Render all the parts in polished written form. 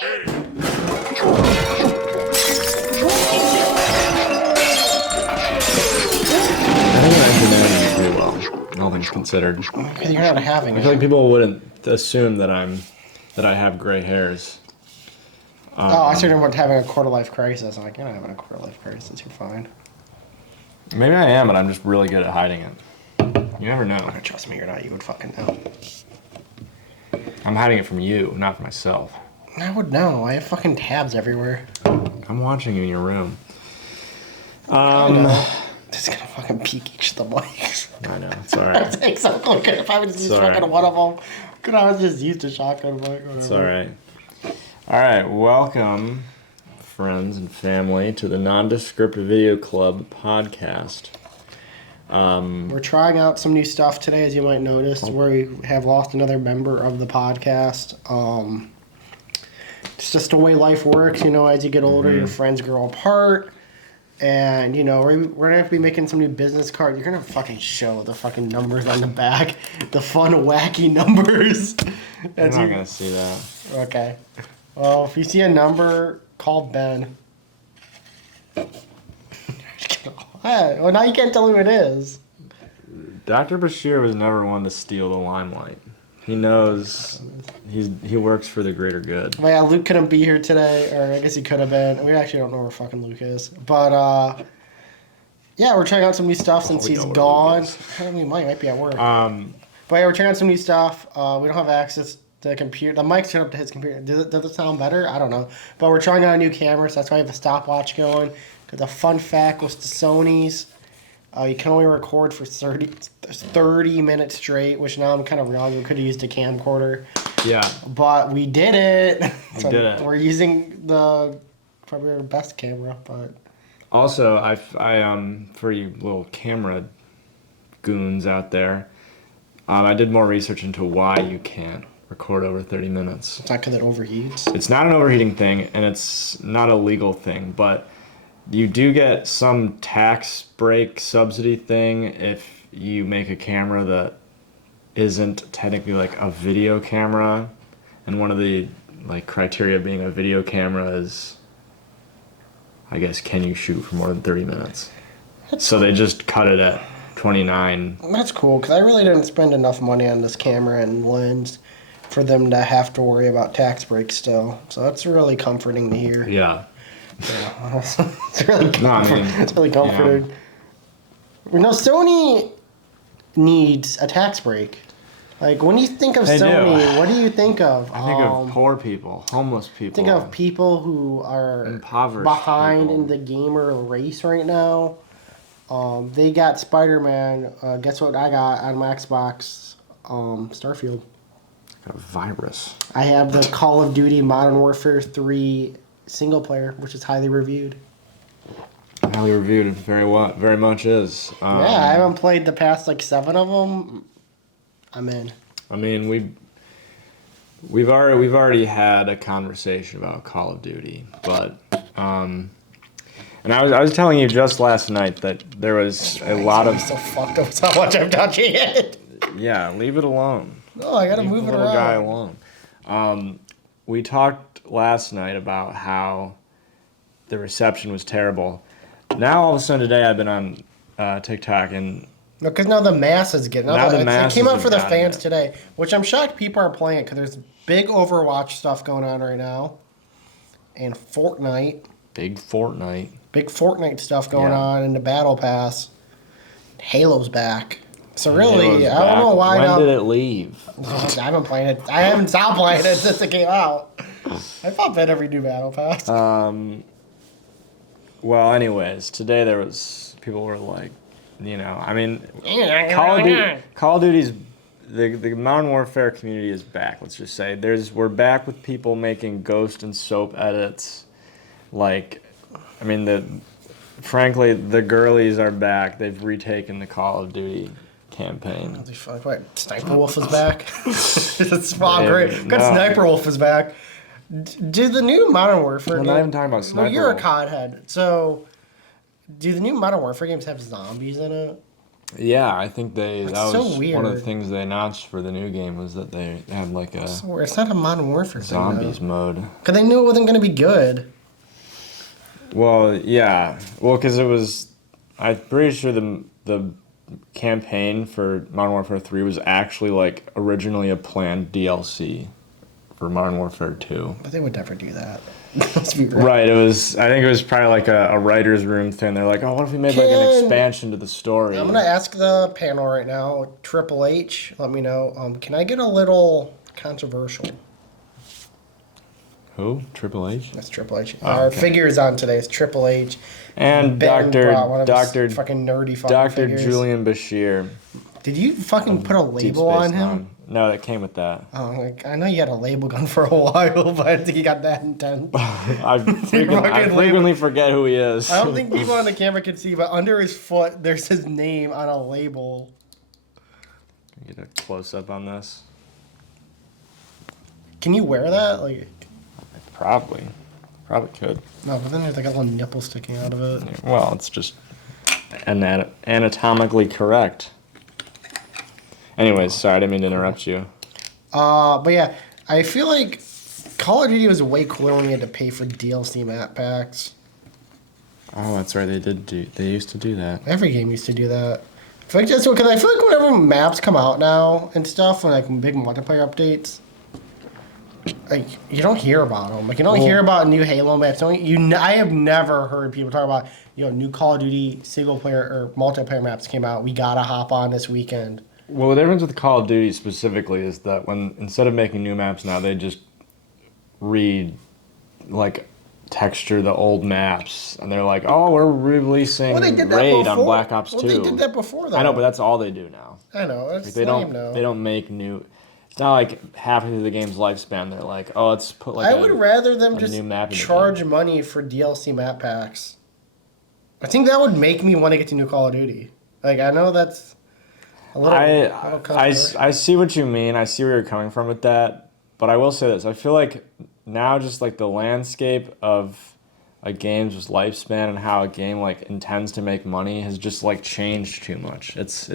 Pretty well, all things considered. Because you're not having I it. feel like people wouldn't assume that I have gray hairs. I started about having a quarter-life crisis. I'm like, you're not having a quarter-life crisis. You're fine. Maybe I am, but I'm just really good at hiding it. You never know. Trust me, you're not. You would fucking know. I'm hiding it from you, not from myself. I would know. I have fucking tabs everywhere. I'm watching you in your room. Just gonna fucking peek each of the mics. I know, it's alright. It's exactly good. If I would just use fucking one of them, could I have just used a shotgun mic? Whatever. It's alright. Alright, welcome, friends and family, to the Nondescript Video Club podcast. We're trying out some new stuff today, as you might notice, where we have lost another member of the podcast. It's just the way life works, you know, as you get older, your friends grow apart. And, you know, we're going to have to be making some new business cards. You're going to fucking show the fucking numbers on the back. The fun, wacky numbers. I'm not going to see that. Okay. Well, if you see a number, call Ben. Well, now you can't tell who it is. Dr. Bashir was never one to steal the limelight. He knows he works for the greater good. Well, yeah, Luke couldn't be here today, or I guess he could have been. We actually don't know where fucking Luke is. But, yeah, we're trying out some new stuff since he's gone. I mean, he might be at work. But yeah, we're trying out some new stuff. We don't have access to the computer. The mic's turned up to his computer. Does it sound better? I don't know. But we're trying out a new camera, so that's why we have the stopwatch going. Because the fun fact was the Sony's. You can only record for 30 minutes straight, which now I'm kind of realizing we could have used a camcorder. Yeah. But we did it. We did it. We're using probably our best camera, but... Also, I for you little camera goons out there, I did more research into why you can't record over 30 minutes. It's not because it overheats? It's not an overheating thing, and it's not a legal thing, but... You do get some tax break subsidy thing if you make a camera that isn't technically like a video camera. And one of the like criteria of being a video camera is, I guess, can you shoot for more than 30 minutes? So they just cut it at 29. That's cool, because I really didn't spend enough money on this camera and lens for them to have to worry about tax breaks still. So that's really comforting to hear. Yeah. Yeah, it's really comforting. It's really comforting. You know, Sony needs a tax break. Like, when you think of Sony, what do you think of? I think of poor people, homeless people. Think of people who are impoverished behind people. in the gamer race right now. They got Spider-Man. Guess what I got on my Xbox? Starfield. Got a virus. I have the Call of Duty Modern Warfare 3 single player, which is highly reviewed. Highly reviewed, it very much is. Yeah, I haven't played the past like 7 of them. I'm in. I mean, we've already had a conversation about Call of Duty, but and I was telling you just last night that there was a lot of so fucked up with how much I'm touching it. Yeah, leave it alone. No, I gotta move it around. Leave the little guy alone. We talked last night about how the reception was terrible. Now all of a sudden today I've been on TikTok and no, because now the masses get it came out for the fans today, which I'm shocked people are playing it because there's big Overwatch stuff going on right now, and Fortnite. Big Fortnite stuff going on in the Battle Pass. Halo's back. So really, I don't know why. When did it leave? I haven't played it. I haven't stopped playing it since it came out. I bought that every new Battle Pass. Well, anyways, today people were like, you know, I mean, Call of Duty's the Modern Warfare community is back. Let's just say we're back with people making Ghost and Soap edits. Like, I mean, frankly, the girlies are back. They've retaken the Call of Duty campaign. What, Sniper Wolf is back? That's great. Good, Sniper Wolf is back. Do the new Modern Warfare games... We're not even talking about Sniper Wolf. You're a COD head. So, do the new Modern Warfare games have zombies in it? Yeah, I think That's that so was weird. one of the things they announced for the new game was that they had like a So it's not a Modern Warfare zombies thing, mode. because they knew it wasn't going to be good. Well, yeah. Well, because it was, I'm pretty sure the campaign for Modern Warfare 3 was actually like originally a planned DLC for Modern Warfare 2. But they would never do that. Let's be real. Right. It was. I think it was probably like a writer's room thing. They're like, oh, what if we made like an expansion to the story? I'm gonna ask the panel right now. Triple H, let me know. Can I get a little controversial? Who? Triple H? That's Triple H. Oh, Our okay. figures on today is Triple H. And Ben brought one of his Dr. fucking nerdy fucking Dr. figures. Julian Bashir. Did you fucking put a Deep label Space on him? Nine. No, that came with that. Oh, like, I know you had a label gun for a while, but I don't think you got that intense. I frequently forget who he is. I don't think people on the camera can see, but under his foot, there's his name on a label. Get a close up on this. Can you wear that? Like, Probably could. no, but then there's like a little nipple sticking out of it. Well, it's just anatomically correct. Anyways, sorry, I didn't mean to interrupt you. But yeah, I feel like Call of Duty was way cooler when you had to pay for DLC map packs. Oh, that's right. They used to do that. Every game used to do that. I feel like that's because I feel like whenever maps come out now and stuff, when like big multiplayer updates, like you don't hear about them. Like you don't hear about new Halo maps. I have never heard people talk about new Call of Duty single player or multiplayer maps came out. We gotta hop on this weekend. Well, the difference with Call of Duty specifically is that when instead of making new maps now, they just texture the old maps, and they're like, "Oh, we're releasing Raid on Black Ops 2." Well, they did that before, though. I know, but that's all they do now. I know. That's They lame, though. don't make new. It's not like halfway through the game's lifespan, they're like, "Oh, let's put like." I would rather them just new map in the charge money for DLC map packs. I think that would make me want to get to new Call of Duty. Like I know that's a little. I see what you mean. I see where you're coming from with that, but I will say this: I feel like now just like the landscape of a game's lifespan and how a game like intends to make money has just like changed too much. It's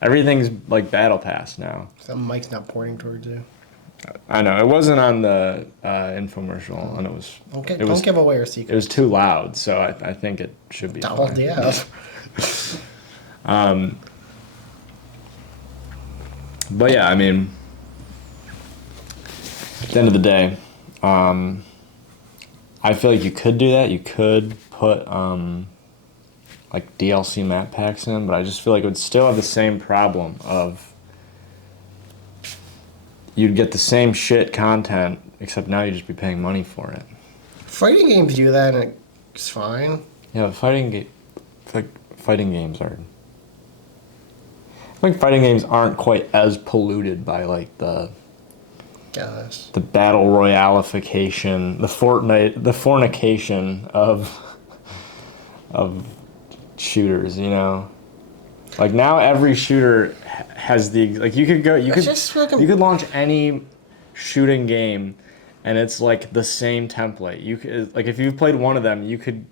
everything's like Battle Pass now. Some mic's not pointing towards you. I know it wasn't on the infomercial, and it was. Okay, Don't give away our secret. It was too loud, so I think it should be. Fine. Yeah. But yeah, I mean, at the end of the day, I feel like you could do that. You could put like DLC map packs in, but I just feel like it would still have the same problem of you'd get the same shit content, except now you'd just be paying money for it. Fighting games do that, and it's fine. Yeah, but fighting games are. I think fighting games aren't quite as polluted by like the battle royalification, the fornication of shooters. You know, like now every shooter has you could launch any shooting game, and it's like the same template. You could like if you've played one of them, you could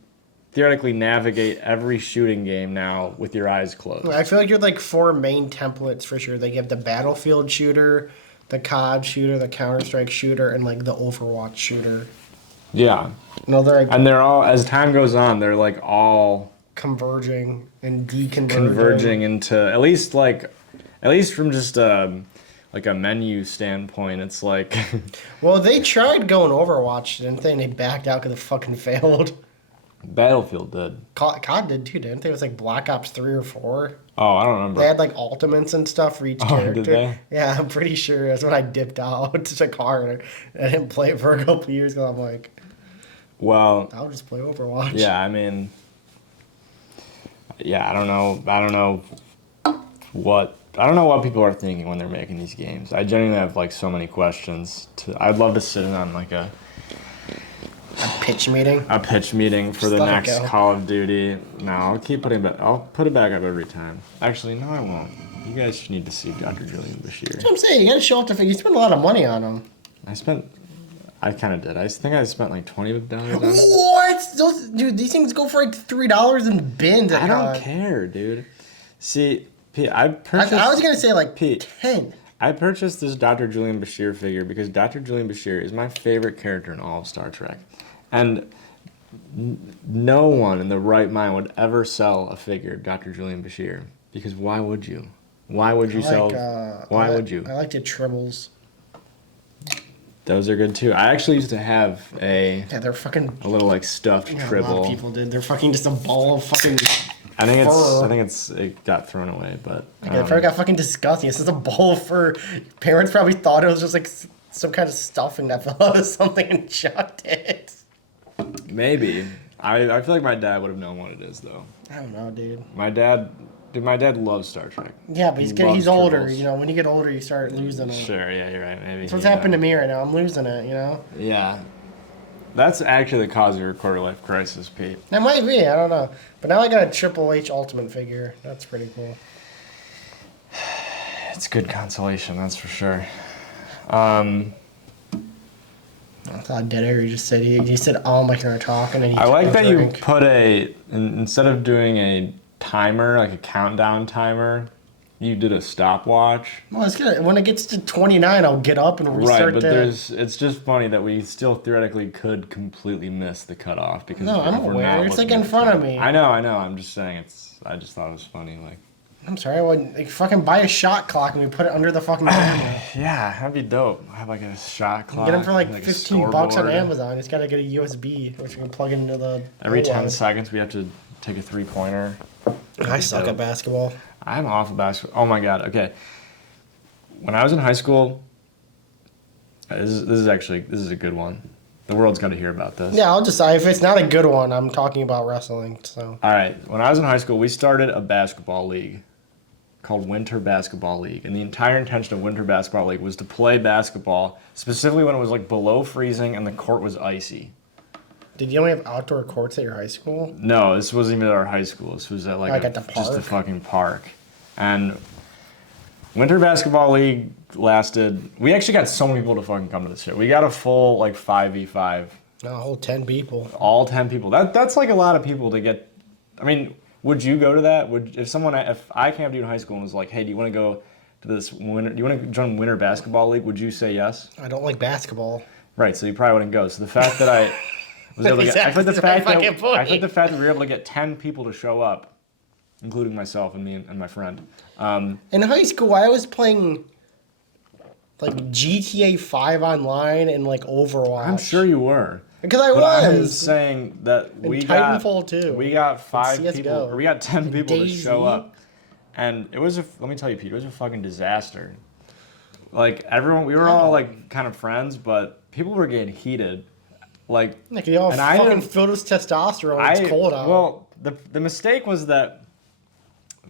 theoretically navigate every shooting game now with your eyes closed. I feel like you're like 4 main templates for sure. They have the Battlefield shooter, the COD shooter, the Counter-Strike shooter, and like the Overwatch shooter. Yeah. No, they're like, and they're all, as time goes on, they're like all converging and deconverging. Converging into at least from just like a menu standpoint, it's like. Well, they tried going Overwatch, didn't they? And they backed out because it fucking failed. Battlefield did. COD did too, didn't they? It was like Black Ops 3 or 4. Oh, I don't remember. They had like ultimates and stuff for each character. Did they? Yeah, I'm pretty sure. That's when I dipped out to car and I didn't play it for a couple years because I'm like, well, I'll just play Overwatch. Yeah, I mean, I don't know what people are thinking when they're making these games. I genuinely have like so many questions. I'd love to sit in on like a pitch meeting. A pitch meeting for Just the let it next go. Call of Duty. No, I'll put it back up every time. Actually, no, I won't. You guys need to see Dr. Julian Bashir. That's what I'm saying. You gotta show off the figure. You spend a lot of money on them. I kind of did. I think I spent like $20 on it. What? Dude, these things go for like $3 in bins. I don't care, dude. See, Pete, I purchased. I was gonna say like Pete. 10. I purchased this Dr. Julian Bashir figure because Dr. Julian Bashir is my favorite character in all of Star Trek, and no one in the right mind would ever sell a figure of Dr. Julian Bashir because why would you? Why would you sell? Why would you? I like the tribbles. Those are good too. I actually used to have they're fucking a little like stuffed a tribble. lot of people did. They're fucking just a ball of fucking. I think fur. it got thrown away, but It probably got fucking disgusting. It's just a ball of fur. Parents probably thought it was just like some kind of stuffing that fell out of something and chucked it. maybe. I feel like my dad would have known what it is though. I don't know, dude. My dad loves Star Trek. Yeah, but He he's loves older. tribbles. You know, when you get older, you start losing it. Sure, yeah, you're right. Maybe. That's what's happened to me right now. I'm losing it. You know. Yeah. That's actually the cause of your quarter life crisis, Pete. That might be. I don't know. But now I got a Triple H Ultimate figure. That's pretty cool. It's good consolation, that's for sure. I thought Dead Air just said he said like you were talking and he I like took a that you drink. put instead of doing a timer, like a countdown timer, you did a stopwatch. Well, it's good. When it gets to 29, I'll get up and restart Right, but that. it's just funny that we still theoretically could completely miss the cutoff because No, I'm if we're aware. not It's like looking in at front the of time. me. I know. I'm just saying I just thought it was funny, like. I'm sorry, I wouldn't fucking buy a shot clock and we put it under the fucking camera. Yeah, that'd be dope. Have like a shot clock. Get them for like a 15 bucks on scoreboard. Amazon. It's got to get a USB, which you can plug into the. Every 10 OLED. seconds, we have to take a 3-pointer. I suck at basketball. I'm awful basketball. Oh my god. Okay. When I was in high school, this is a good one. The world's got to hear about this. Yeah, I'll decide. If it's not a good one, I'm talking about wrestling. So. All right. When I was in high school, we started a basketball league called Winter Basketball League, and the entire intention of Winter Basketball League was to play basketball specifically when it was like below freezing and the court was icy. Did you only have outdoor courts at your high school? No, this wasn't even at our high school. This was at like at the just a park? fucking park. And Winter Basketball League lasted. We actually got so many people to fucking come to this shit. We got a full like 5v5. No, a whole 10 people. All 10 people. That's like a lot of people to get. I mean, would you go to that? If I came up to you in high school and was like, hey, do you want to go to this winter? Do you want to join Winter Basketball League? Would you say yes? I don't like basketball. Right. So you probably wouldn't go. So the fact that I was able to get, I think the fact that we were able to get 10 people to show up, including myself and me and my friend. In high school, I was playing like GTA 5 online and like Overwatch. I'm sure you were. Because I But I'm was. saying that we Titanfall too. we got 5 CS:GO. people, or we got 10 people to DayZ. show up, and it was let me tell you, Pete, it was a fucking disaster. Like everyone, we were all like kind of friends, but people were getting heated. Like Like, y'all and I fucking didn't- filled with testosterone when it's cold out. Well, the mistake was that,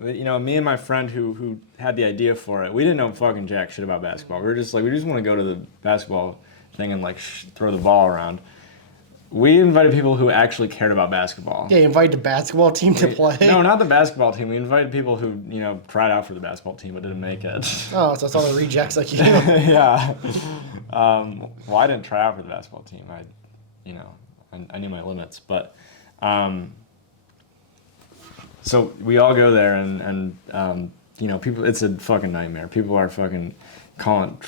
you know, me and my friend who had the idea for it, we didn't know fucking jack shit about basketball. We were just like, we just want to go to the basketball thing and like throw the ball around. We invited people who actually cared about basketball. Yeah, you invite the basketball team to play. No, not the basketball team. We invited people who, you know, tried out for the basketball team but didn't make it. Oh, so it's all the rejects like you. Yeah. Well, I didn't try out for the basketball team. I knew my limits, but so we all go there and you know, people. It's a fucking nightmare. People are fucking calling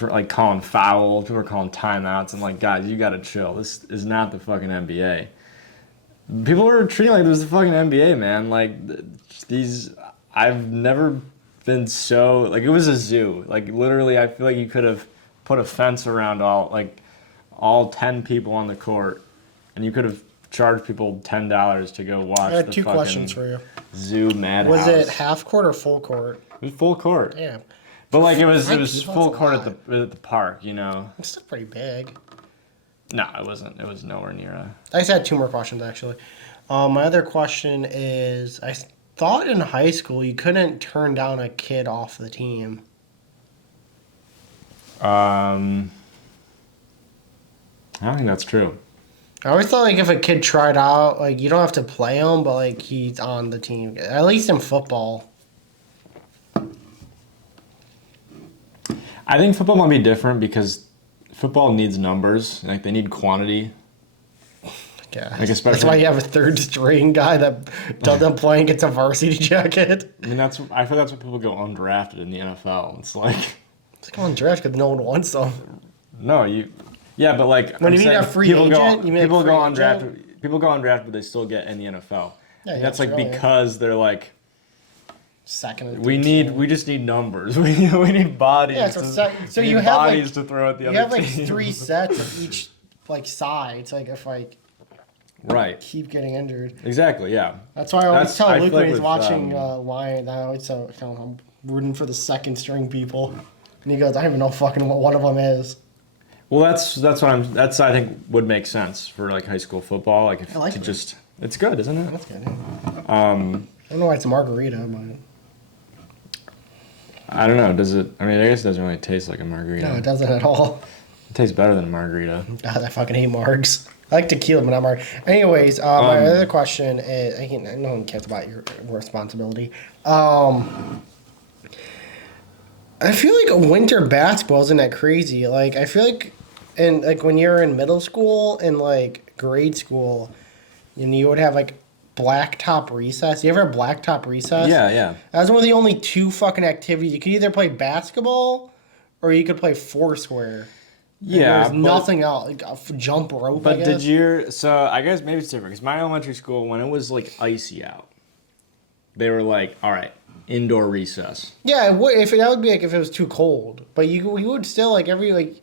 fouls. People are calling timeouts. I'm like, guys, you gotta chill. This is not the fucking NBA. People were treating like this was the fucking NBA, man. Like these, I've never been so like it was a zoo. Like literally, I feel like you could have put a fence around all 10 people on the court, and you could have charged people $10 to go watch. I had the two fucking questions for you. Zoo madhouse. Was it half court or full court? It was full court. Yeah. But like it was People, full that's a court lot. at the park, you know. It's still pretty big. No, it wasn't. It was nowhere near a. I just had two more questions, actually. My other question is, I thought in high school you couldn't turn down a kid off the team. I don't think that's true. I always thought like if a kid tried out, like you don't have to play him, but like he's on the team. At least in football. I think football might be different because football needs numbers. Like they need quantity. Yeah, Like that's especially, why you have a third string guy that doesn't play and gets a varsity jacket. I mean, I feel that's what people go undrafted in the NFL. It's like, It's going draft because no one wants them. no, yeah, but like When I'm you mean saying, a free agent, you mean people like go free agent? undrafted, people go undrafted, but they still get in the NFL. Yeah, And yeah, that's like Australia. because they're like, Second and we just need numbers. We need bodies. Yeah, so we you need have bodies like to throw at the you other have like team. 3 sets of each like side. So like if like Right. keep getting injured. Exactly. Yeah. That's why I always tell I Luke feel when like he's with, watching Lions, I always tell him I'm rooting for the second string people, and he goes, I don't even know fucking what one of them is. Well, that's I think would make sense for like high school football. Like if I like to it. just it's good, isn't it? That's good. Yeah. I don't know why it's a margarita, but I don't know. Does it? I mean, I guess it doesn't really taste like a margarita. no, it doesn't at all. It tastes better than a margarita. God, I fucking hate margs. I like tequila, but not marg. Anyways, my other question is, no one cares about your responsibility. I feel like winter basketball isn't that crazy. Like, I feel like, and like when you're in middle school and like grade school, and you would have like blacktop recess. You ever have blacktop recess? Yeah, yeah. That was one of the only 2 fucking activities. You could either play basketball or you could play foursquare. Yeah, There's nothing else. Like jump rope. I But guess. did you? So I guess maybe it's different because my elementary school, when it was like icy out, they were like, "All right, indoor recess." Yeah, that would be like if it was too cold. But you would still like every like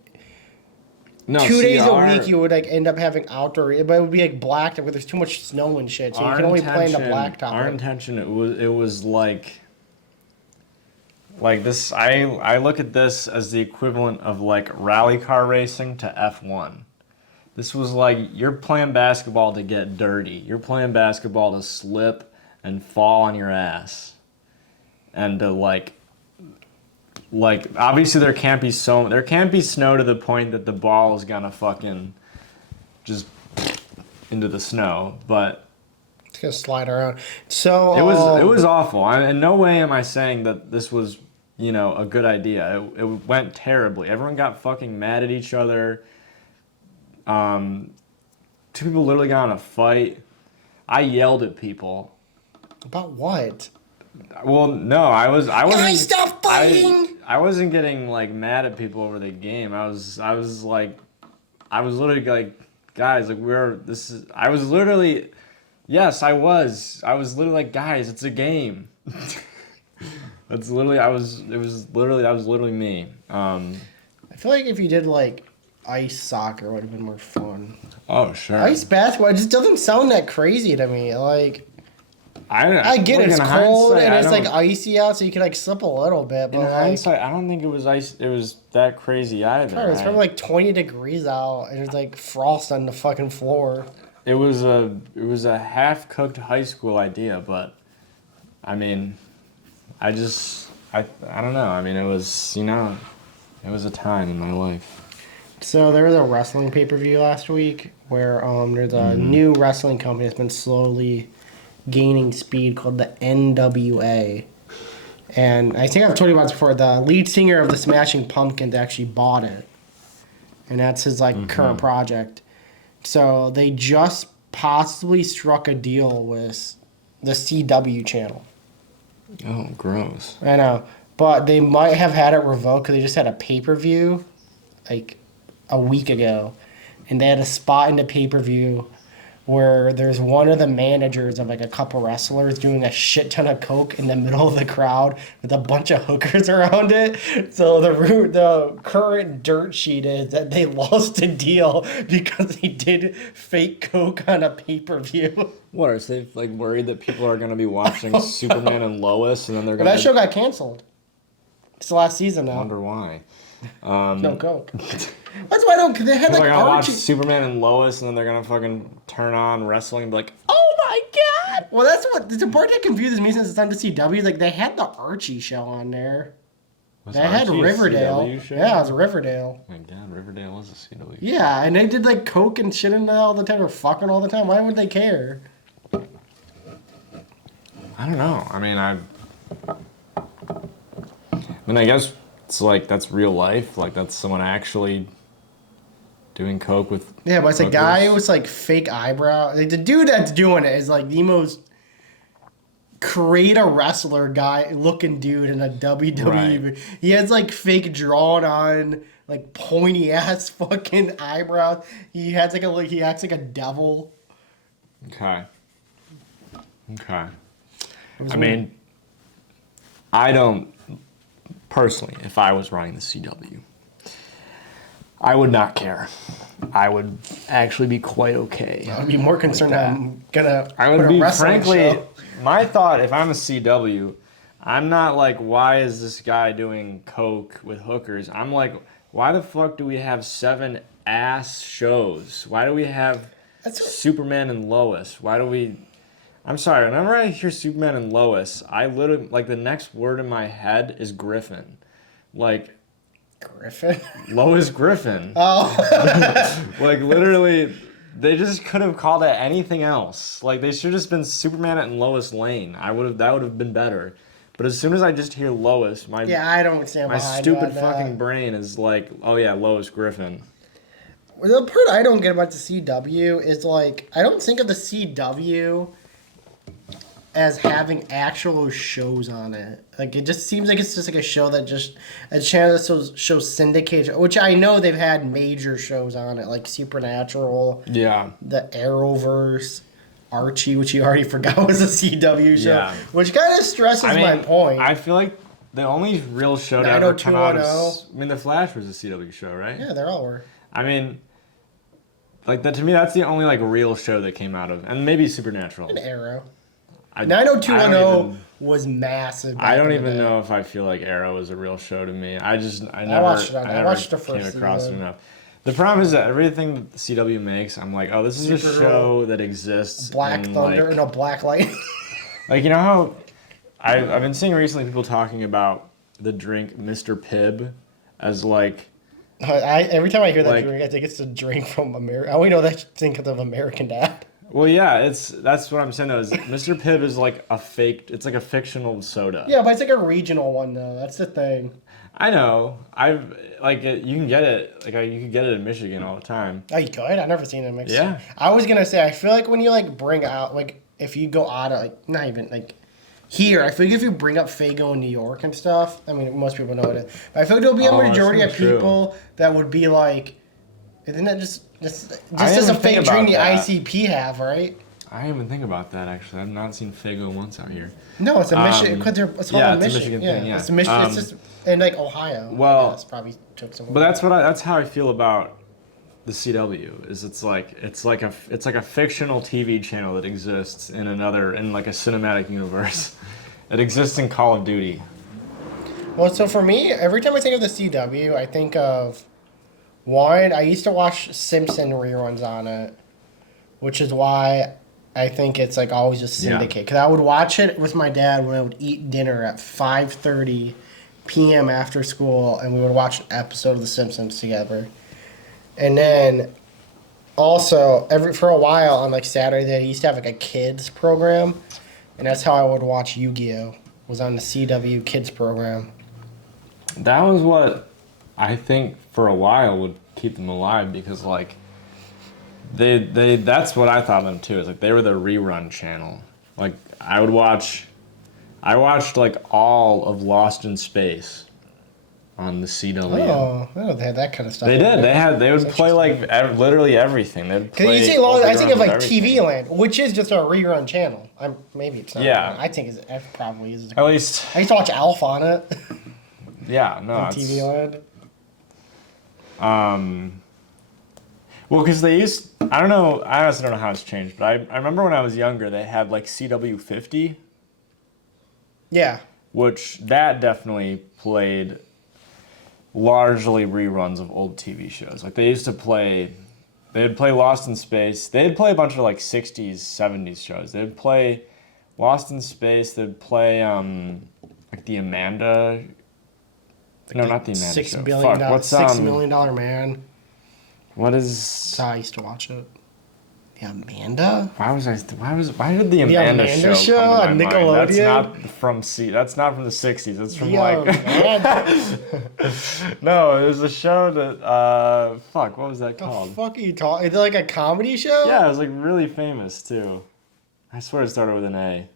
No, 2 days a week you would like end up having outdoor. But it would be like blacktop because there's too much snow and shit. So you can only play in the blacktop. Our intention it was like this. I look at this as the equivalent of like rally car racing to F1. This was like you're playing basketball to get dirty. You're playing basketball to slip and fall on your ass, and to like obviously there can't be snow to the point that the ball is gonna fucking just into the snow, but It's gonna slide around. So it was awful. In no way am I saying that this was a good idea. It went terribly. Everyone got fucking mad at each other. 2 people literally got in a fight. I yelled at people. about what? Well, no, I wasn't. Guys, stop fighting! I wasn't getting like mad at people over the game. I was literally like, guys, like I was literally, yes, I was literally like, guys, it's a game. That was literally me. I feel like if you did like ice soccer, it would have been more fun. Oh, sure. Ice basketball, it just doesn't sound that crazy to me. Like, I get look, it's in cold hindsight, and I it's like don't- icy out, so you can like slip a little bit. But In like, hindsight, I don't think it was ice. It was that crazy either. it's probably like 20 degrees out, and there's like frost on the fucking floor. It was a half-cooked high school idea, but I mean, I don't know. I mean, it was it was a time in my life. So there was a wrestling pay-per-view last week where there's a new wrestling company that's been slowly gaining speed called the NWA. And I think I've told you about this before. The lead singer of the Smashing Pumpkins actually bought it. And that's his current project. So they just possibly struck a deal with the CW channel. Oh, gross. I know. But they might have had it revoked because they just had a pay-per-view like a week ago. And they had a spot in the pay-per-view where there's one of the managers of like a couple wrestlers doing a shit ton of coke in the middle of the crowd with a bunch of hookers around it. So the current dirt sheet is that they lost a deal because they did fake coke on a pay-per-view. What, are they like worried that people are going to be watching Superman and Lois and then they're But going that show got canceled. It's the last season now. wonder why? No coke. That's why I don't. They had They're like going to watch Archie. Superman and Lois and then they're going to fucking turn on wrestling and be like, oh my god! Well, that's what the part that confuses me since it's on the CW. Like they had the Archie show on there. Was They had Archie a Riverdale. CW show? Yeah, it was Riverdale. Oh my god, Riverdale was a CW. Yeah, and they did like coke and shit in there all the time, or fucking all the time. Why would they care? I don't know. I guess it's like that's real life. Like that's someone actually doing coke with. Yeah, but it's a hookers. guy with like fake eyebrow. Like the dude that's doing it is like the most create a wrestler guy looking dude in a WWE. Right. He has like fake drawn on like pointy ass fucking eyebrows. He has like he acts like a devil. Okay. Okay. I Weird. mean, I don't personally. If I was running the CW, I would not care. I would actually be quite okay. I'd be more concerned that I'm gonna. I would put a be, wrestling frankly, show. my thought, if I'm a CW, I'm not like, why is this guy doing coke with hookers? I'm like, why the fuck do we have 7 ass shows? Why do we have Superman and Lois? Why do we... I'm sorry, whenever I hear Superman and Lois, I literally, like, the next word in my head is Griffin. Like... Griffin? Lois Griffin. Oh. Like, literally... They just could have called it anything else. Like, they should have just been Superman and Lois Lane. That would have been better. But as soon as I just hear Lois, I don't stand my behind you stupid on fucking that. brain is like, oh yeah, Lois Griffin. The part I don't get about the CW is like I don't think of the CW as having actual shows on it. Like it just seems like it's just like a show that just a channel that shows syndication, which I know they've had major shows on it, like Supernatural, Yeah. the Arrowverse, Archie, which you already forgot was a CW show, Yeah. which kind of stresses my point. I feel like the only real show to ever come out is... 90210. I mean, The Flash was a CW show, right? Yeah, they all were. I mean, like that to me, that's the only like real show that came out of, and maybe Supernatural. An Arrow. I 90210 was massive. I don't back in the even day. know if I feel like Arrow is a real show to me. I watched it on- I never watched the came first across it season. enough. The problem is that everything that the CW makes, I'm like, oh, this is a Supergirl, show that exists. Black in, Thunder, like, no Black Lightning. like, you know how I've been seeing recently people talking about the drink Mr. Pibb as like... Every time I hear that Like- drink, I think it's a drink from America. I only know that think of American Dad. Well, yeah, that's what I'm saying though. Is Mr. Pibb is like a fake. It's like a fictional soda. Yeah, but it's like a regional one though. That's the thing. I know. You can get it. Like you can get it in Michigan all the time. Oh, you could? I've never seen it mixed. Yeah. I was gonna say I feel like when you like bring out like if you go out of like not even like here, I feel like if you bring up Faygo in New York and stuff, I mean most people know it. But I feel like there'll be a majority of that's true. people that would be like, isn't that just as didn't a think fake drink the about that. ICP have, right? I didn't even think about that actually. I've not seen Faygo once out here. No, it's a Michigan because it's yeah, called it's a Michigan. Michigan thing, yeah. It's a Michigan. It's Um, just and like Ohio. well, I guess, probably took some. But that's how I feel about the CW. Is it's like a fictional TV channel that exists in like a cinematic universe. It exists in Call of Duty. Well, so for me, every time I think of the CW, I think of one. I used to watch Simpson reruns on it, which is why I think it's like always just Yeah. syndicate. Because I would watch it with my dad when I would eat dinner at 5:30 p.m. after school, and we would watch an episode of The Simpsons together. And then also for a while on like Saturday, they used to have like a kids program, and that's how I would watch Yu-Gi-Oh. Was on the CW kids program. That was what I think for a while would keep them alive because like they that's what I thought of them too. Is like they were the rerun channel. Like I watched like all of Lost in Space on the CW. Oh, they had that kind of stuff. They did. They would play like literally everything. They'd Because play. you see, I think of reruns like everything. TV Land, which is just a rerun channel. Maybe it's not. Yeah. I think it probably is. At least, I used to watch Alf on it. yeah, no, on it's, TV Land. well, because they used. I don't know. I honestly don't know how it's changed, but I remember when I was younger, they had like CW50, Yeah. which that definitely played largely reruns of old TV shows. Like they used to play. They'd play Lost in Space. They'd play a bunch of like 60s, 70s shows. They'd play Lost in Space. They'd play like the Amanda. No, not the Amanda $6 show. billion, Fuck, what's $6 million Man. What is? That's how I used to watch it. The Amanda? Why did the Amanda, Amanda show Show come to on my mind? Nickelodeon? That's not from the 60s. That's from The like Amanda. No, it was a show that fuck, what was that The called? fuck are you talking? Is it like a comedy show? Yeah, it was like really famous too. I swear it started with an A.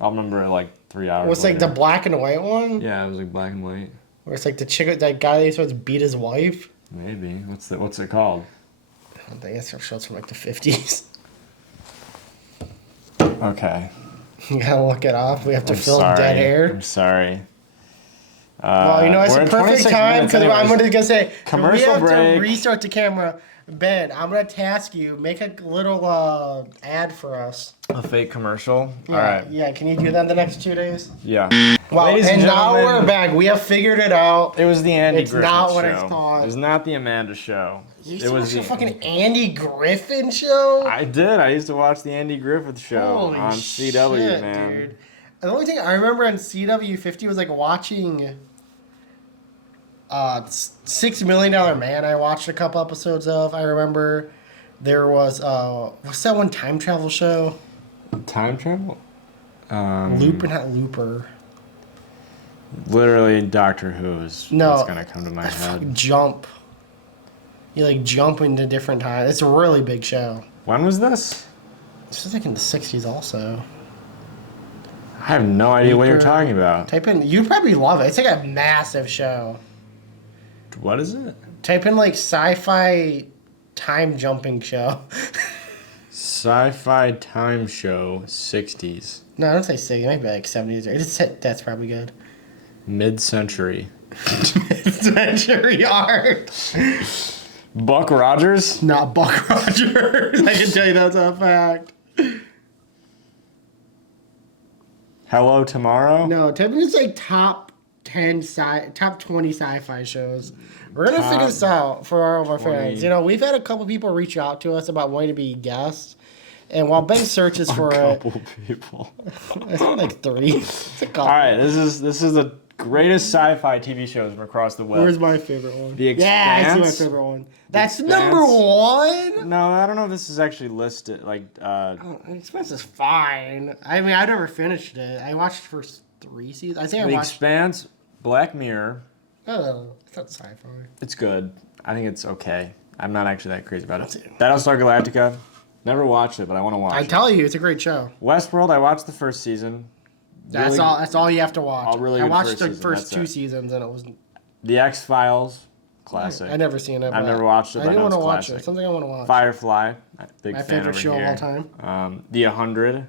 I'll remember it like 3 hours What's like later. the black and white one? Yeah, it was like black and white. Where it's like the chick, that guy that supposed to beat his wife? Maybe. What's it called? I think it's a show from like the 50s. Okay. You gotta look it up. We have to I'm fill sorry. dead air. I'm sorry. Well, it's we're a at perfect 26 time minutes because I'm anyways. gonna say Commercial we have break. to restart the camera. Ben, I'm gonna task you make a little ad for us. A fake commercial? Yeah, All right. yeah. Can you do that in the next 2 days? Yeah. Wow, Ladies and and now gentlemen, we're back. We have figured it out. It was the Andy It's Griffith not show. what I thought. It was not the Amanda show. You used It to was watch the the fucking Andy Griffin show? I did. I used to watch the Andy Griffith show Holy on CW, shit, man. dude. The only thing I remember on CW50 was like watching $6 Million Man. I watched a couple episodes of. I remember there was what's that one time travel show? Time travel? Looper, not Looper. Literally Doctor Who is No, what's gonna come to my head. Jump. You like jump into different times. It's a really big show. When was this? This is like in the 60s also. I have no idea what you're Looper. talking about. Type in, you'd probably love it. It's like a massive show. What is it? Type in like sci-fi time jumping show. Sci-fi time show 60s. No, I don't say 60. It might be like 70s. That's probably good. Mid-century. Century art. Buck Rogers? Not Buck Rogers. I can tell you that's a fact. Hello Tomorrow? No, type in just like top 20 sci-fi shows. We're gonna figure this out for all of our 20. fans. You know, we've had a couple people reach out to us about wanting to be guests, and while Ben searches for A it, couple people. it's like 3. It's a couple. All right, this is the greatest sci-fi TV shows from across the web. Where's my favorite one? The Yeah, I see my Expanse? favorite one. That's Expanse? number 1. No, I don't know if this is actually listed. Like, Oh, Expanse is fine. I mean, I never finished it. I watched the first 3 seasons. I think I The watched. Expanse, Black Mirror. Oh, it's not sci-fi. It's good. I think it's okay. I'm not actually that crazy about it. Battlestar Galactica. Never watched it, but I want to watch I it. tell you, it's a great show. Westworld, I watched the first season. That's Really- all. That's all you have to watch. All really I good watched first the season, first that's 2 it. seasons, and it was. The X-Files, classic. I never seen it. I've but never watched it, I but I do know want to it's watch classic. it. Something I want to watch. Firefly, big My fan favorite over show here. of all time. The 100.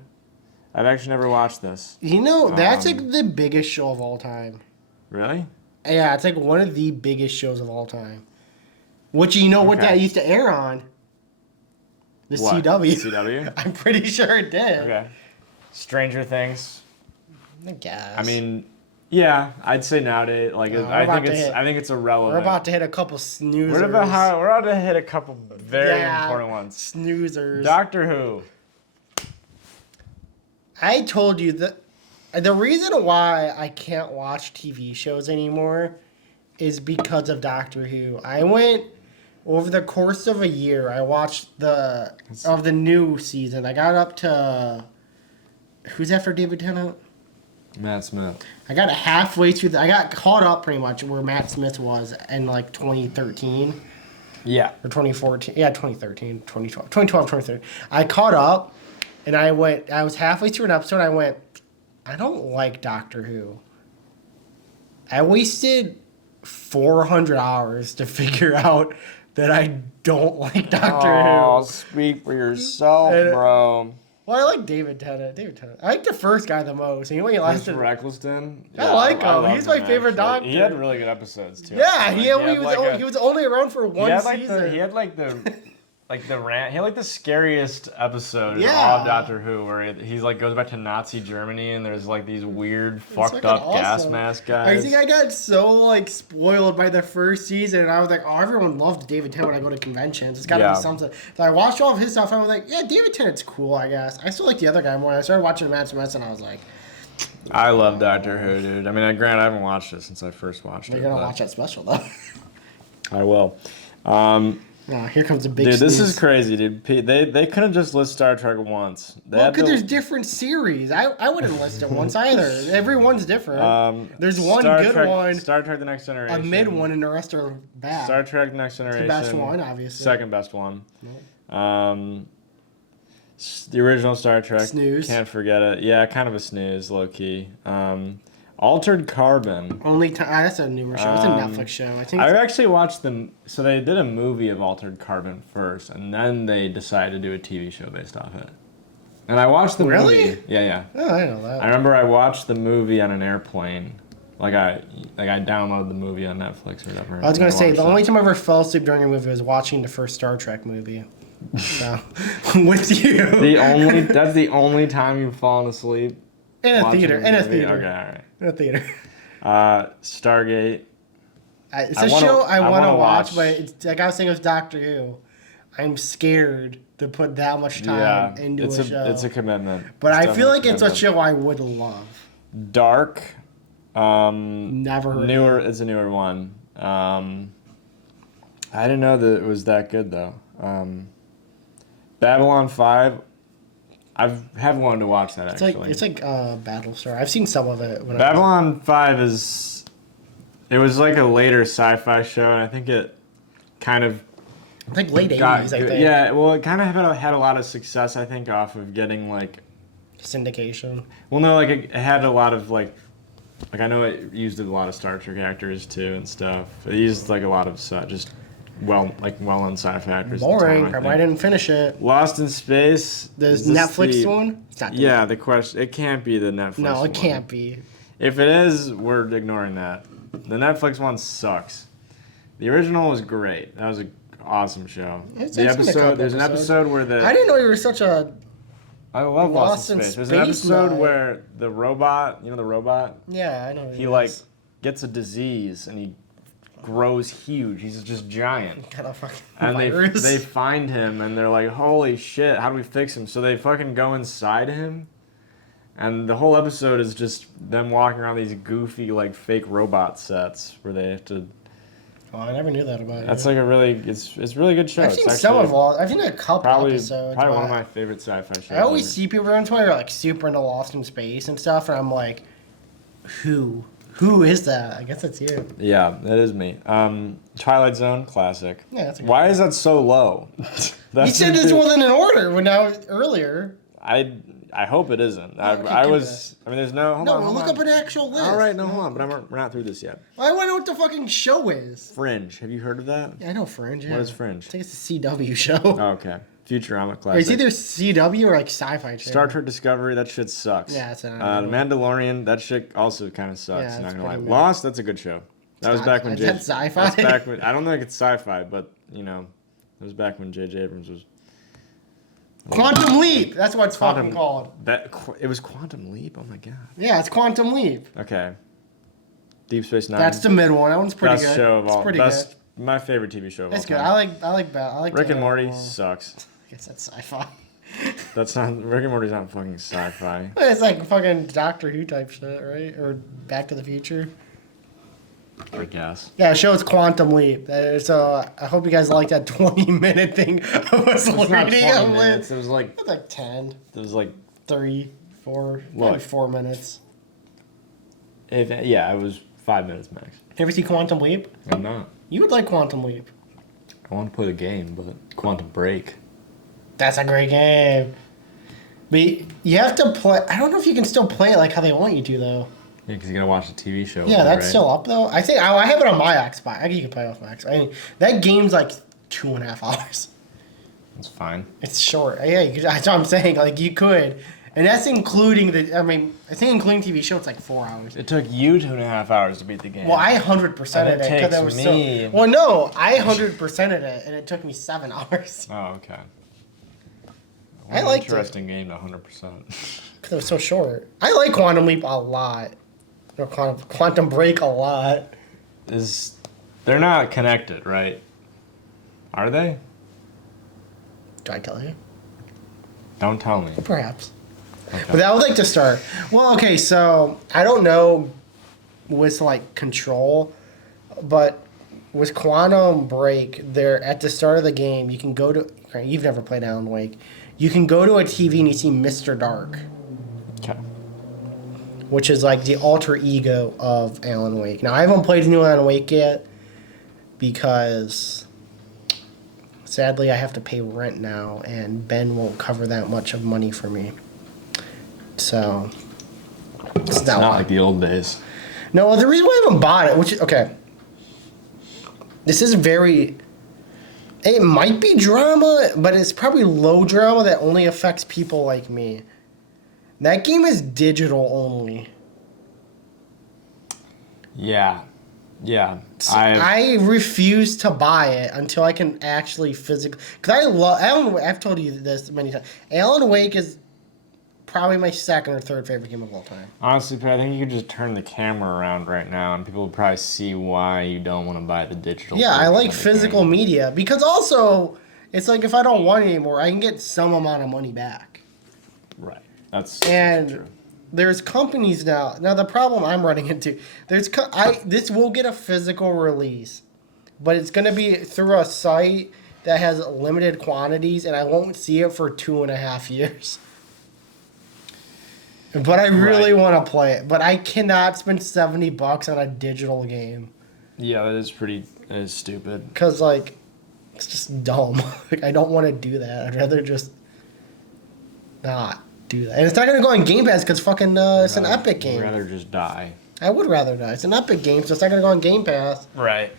I've actually never watched this. You know, that's like the biggest show of all time. Really? Yeah, it's like one of the biggest shows of all time. Which you know what Okay. that used to air on? The What? CW. CW? I'm pretty sure it did. Okay. Stranger Things. I guess. I mean, yeah, I'd say nowadays, like, we're I about think to it's, hit- I think it's irrelevant. we're about to hit a couple snoozers. We're about to hit a couple very important ones. Snoozers. Doctor Who. I told you that the reason why I can't watch TV shows anymore is because of Doctor Who. I went over the course of a year. I watched the new season. I got up to who's after David Tennant? Matt Smith. I got halfway through. I got caught up pretty much where Matt Smith was in like 2013 Yeah. or 2014. Yeah, 2013, 2012, 2013. I caught up, and I was halfway through an episode. And I went, I don't like Doctor Who. I wasted 400 hours to figure out that I don't like Doctor Oh, Who. speak for yourself, And- bro. Well, I like David Tennant. I like the first guy the most. And he only lasted. Christopher Eccleston. I like him. love He's my favorite doctor. He had really good episodes too. Yeah, He he had was like only, a- he was only around for one he had like season. the he had like the rant. He had like the scariest episode in Yeah. all of Doctor Who, where he's like goes back to Nazi Germany and there's like these weird fucked fucking up gas awesome. mask I guys. think I got so like spoiled by the first season, and I was like, "Oh, everyone loved David Tennant when I go to conventions. It's got to Yeah. be something." So I watched all of his stuff. I was like, "Yeah, David Tennant's cool, I guess." I still like the other guy more. I started watching Matt Smith, and I was like, I love Doctor Who, dude. I mean, granted, I haven't watched it since I first watched "You're it. gonna but watch that special though." I will. Oh, here comes a big Dude, this sneeze. is crazy, dude. They couldn't just list Star Trek once. Well, because there's different series. I wouldn't list it once either. Everyone's different. There's one good one, Star Trek: The Next Generation, a mid one, and the rest are bad. Star Trek: The Next Generation, the best one, obviously. Second best one. Nope. The original Star Trek. Snooze. Can't forget it. Yeah, kind of a snooze, low key. Altered Carbon. That's a newer show. It's a Netflix show. I think. I actually watched them. So they did a movie of Altered Carbon first, and then they decided to do a TV show based off it. And I watched the movie. Yeah. Oh, I know that. I remember I watched the movie on an airplane. I downloaded the movie on Netflix or whatever. I was gonna say the only time I ever fell asleep during a movie was watching the first Star Trek movie. So, with you. That's the only time you've fallen asleep. In a theater. Okay, all right. In a theater. Stargate. It's a show I want to watch, but it's like I was saying with Doctor Who. I'm scared to put that much time into a show. It's a commitment. But I feel like it's a show I would love. Dark. Never heard newer. It's a newer one. I didn't know that it was that good though. Babylon 5. Have wanted to watch that actually. It's like Battlestar. I've seen some of it. Babylon 5 is. It was like a later sci-fi show, and I think it kind of. It's like late 80s, I think. Yeah, well, it kind of had a lot of success, I think, off of getting like. Syndication. Well, no, like it had a lot of like I know it used a lot of Star Trek actors too and stuff. It used like a lot of just well-known sci-fi actors. Boring. I didn't finish it. Lost in Space. The Netflix one? It's not the question. It can't be the Netflix one. No, it can't be. If it is, we're ignoring that. The Netflix one sucks. The original was great. That was an awesome show. There's an episode where I didn't know you were such a. I love Lost in Space. There's an episode where the robot, the robot? Yeah, I know. He gets a disease and he grows huge. He's just giant. Got a fucking and virus. they find him and they're like, holy shit, how do we fix him? So they fucking go inside him. And the whole episode is just them walking around these goofy, fake robot sets where they have to. Oh, I never knew that about it. That's like a really, it's a really good show. I've seen some of Lost. I've seen a couple episodes. Probably one of my favorite sci-fi shows. I always see people on Twitter super into Lost in Space and stuff, and I'm like, who? Who is that? I guess it's you. Yeah, that is me. Twilight Zone, classic. Yeah, that's a good Why is that so low? You said this wasn't in order earlier. I hope it isn't. There's no. Hold on. Look up an actual list. All right, no, hold on. But we're not through this yet. I want to know what the fucking show is. Fringe. Have you heard of that? Yeah, I know Fringe. Yeah. What is Fringe? I think it's a CW show. Oh, okay. Futurama classic. It's either CW or sci-fi channel. Star Trek Discovery, that shit sucks. Yeah, it's The Mandalorian, that shit also kind of sucks. Yeah, not gonna lie. Lost, that's a good show. That was back when Is that sci-fi? I don't think it's sci-fi, but it was back when J.J. Abrams was. Quantum Leap. That's what it's fucking called. It was Quantum Leap. Oh my god. Yeah, it's Quantum Leap. Okay. Deep Space Nine. That's the mid one. That one's pretty best good. Show of all. Pretty best. Good. My favorite TV show of That's all good. time. I like Rick and Morty sucks. I guess that's sci-fi. That's not Rick and Morty's not fucking sci-fi. It's like fucking Doctor Who type shit, right? Or Back to the Future. I guess. Yeah, show it's Quantum Leap. So I hope you guys like that 20-minute thing of us reading a list. It was like 10. It was like 3, 4, probably 4 minutes. It was 5 minutes max. You ever see Quantum Leap? I'm not. You would like Quantum Leap. I want to play the game, but Quantum Break. That's a great game. But you have to play. I don't know if you can still play it like how they want you to, though. Yeah, because you're going to watch the TV show. Yeah, that's still up, though. I think I have it on my Xbox. I think you can play it with my Xbox. I mean, that game's like 2.5 hours. That's fine. It's short. Yeah, that's what I'm saying. You could. And that's including I think including TV show, it's like 4 hours. It took you 2.5 hours to beat the game. Well, I 100%ed it. It takes me. Well, no, I 100%ed it, and it took me 7 hours. Oh, okay. I liked it. Interesting game to 100%. Because it was so short. I like Quantum Leap a lot. Or Quantum Break a lot. They're not connected, right? Are they? Do I tell you? Don't tell me. Perhaps. Okay. But I would like to start. Well, okay, so I don't know with Control, but with Quantum Break, there at the start of the game, you can go to. You've never played Alan Wake. You can go to a TV and you see Mr. Dark, Okay. which is like the alter ego of Alan Wake. Now I haven't played the new Alan Wake yet because sadly I have to pay rent now, and Ben won't cover that much of money for me. So It's not like the old days. No, the reason why I haven't bought it, which is okay. This is very. It might be drama, but it's probably low drama that only affects people like me. That game is digital only. Yeah. Yeah. So I refuse to buy it until I can actually physically. Because I love. I've told you this many times. Alan Wake is probably my second or third favorite game of all time. Honestly, I think you could just turn the camera around right now and people will probably see why you don't want to buy the digital. Yeah, I like of the physical game. media because also it's like if I don't want it anymore, I can get some amount of money back. Right. That's And true. there's companies now. Now the problem I'm running into, this will get a physical release, but it's going to be through a site that has limited quantities, and I won't see it for 2.5 years. But I really want to play it. But I cannot spend $70 on a digital game. Yeah, that is stupid. Because, like, it's just dumb. Like, I don't want to do that. I'd rather just not do that. And it's not going to go on Game Pass because fucking it's an Epic game. I'd rather just die. I would rather die. It's an Epic game, so it's not going to go on Game Pass. Right.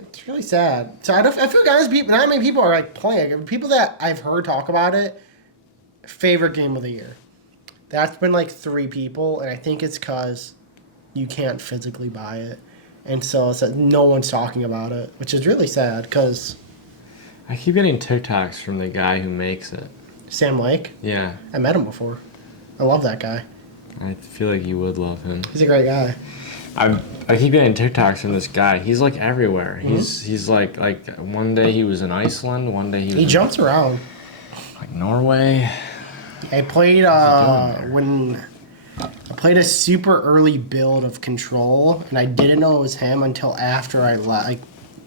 It's really sad. So I feel guys, not many people are, like, playing it. People that I've heard talk about it, favorite game of the year. That's been like 3 people, and I think it's because you can't physically buy it. And so it's like no one's talking about it, which is really sad because I keep getting TikToks from the guy who makes it. Sam Lake, Yeah. I met him before. I love that guy. I feel like you would love him. He's a great guy. I keep getting TikToks from this guy. He's like everywhere. Mm-hmm. He's like one day he was in Iceland, one day he was He jumps around. like Norway. I played when I played a super early build of Control, and I didn't know it was him until after I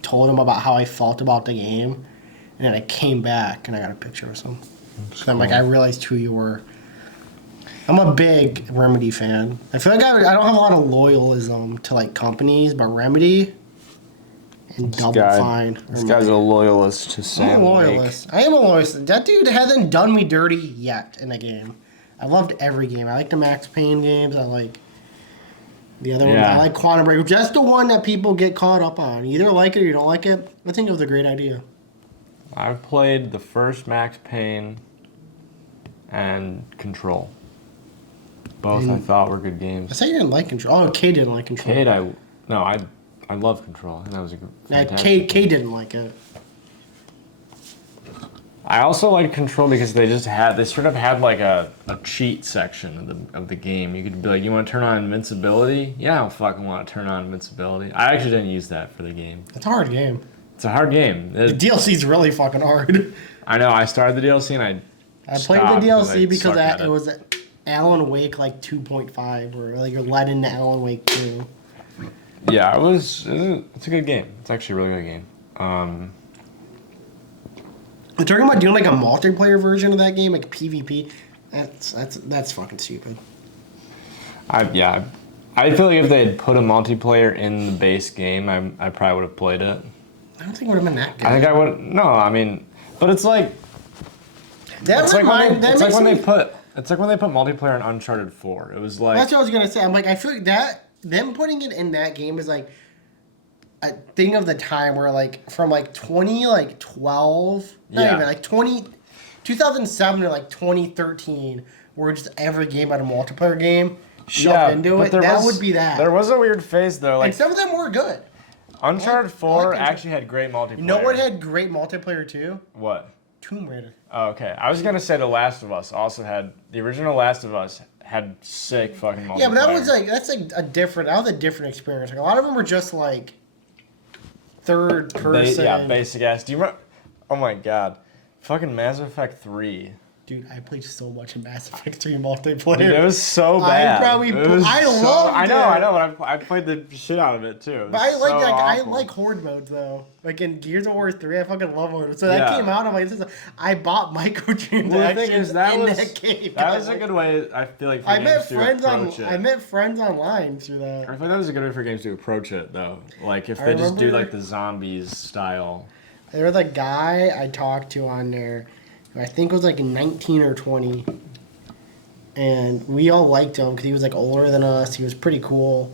told him about how I felt about the game, and then I came back and I got a picture of him. So I'm like, I realized who you were. I'm a big Remedy fan. I feel like I don't have a lot of loyalism to like companies, but Remedy and Double Fine. This guy's a loyalist to I'm Sam a Lake. loyalist. I am a loyalist. That dude hasn't done me dirty yet in a game. I loved every game. I like the Max Payne games. I like the other one. I like Quantum Break. Just the one that people get caught up on. You either like it or you don't like it. I think it was a great idea. I've played the first Max Payne and Control. Both I thought were good I games. thought you didn't like Control. Oh, Kay didn't like Control. Cade, I love Control. And that was a Kay fantastic game. didn't like it. I also like Control because they sort of had like a cheat section of the game. You could be like, you want to turn on invincibility? Yeah, I don't fucking want to turn on invincibility. I actually didn't use that for the game. It's a hard game. It's a hard game. The DLC's really fucking hard. I know. I started the DLC and I played the DLC because it was Alan Wake like 2.5, where like you're led into Alan Wake 2. Yeah, it's a good game. It's actually a really good game. They're talking about doing like a multiplayer version of that game, like PvP. That's fucking stupid. I feel like if they had put a multiplayer in the base game, I probably would have played it. I don't think it would have been that good. I think I would. No, I mean, but it's like it's like when they put multiplayer in Uncharted 4. It was like that's what I was gonna say. I'm like, I feel like that them putting it in that game is like a thing of the time where like from like 2012, not even like 2007 to like 2013, where just every game had a multiplayer game shoved into it. That would be that. There was a weird phase though. Like and some of them were good. Uncharted 4 actually had great multiplayer. You know what had great multiplayer too? What? Tomb Raider. Oh, okay. I was gonna say The Last of Us also had the original Last of Us had sick fucking multiplayer. Yeah, but that was like a different experience. Like a lot of them were just like third person. Basic ass. Do you remember? Oh my god, fucking Mass Effect 3. Dude, I played so much in Mass Effect 3 multiplayer. Dude, it was so bad. I loved it. I know, but I played the shit out of it too. But I like horde modes though. Like in Gears of War 3, I fucking love horde. So that came out, I'm like, I bought microtransactions the thing is, that game. That was a good way, I feel like, for games to approach it. I met friends online through that. I feel like that was a good way for games to approach it though. Like if they just do like the zombies style. There was a guy I talked to on there. I think it was like 19 or 20, and we all liked him because he was like older than us. He was pretty cool,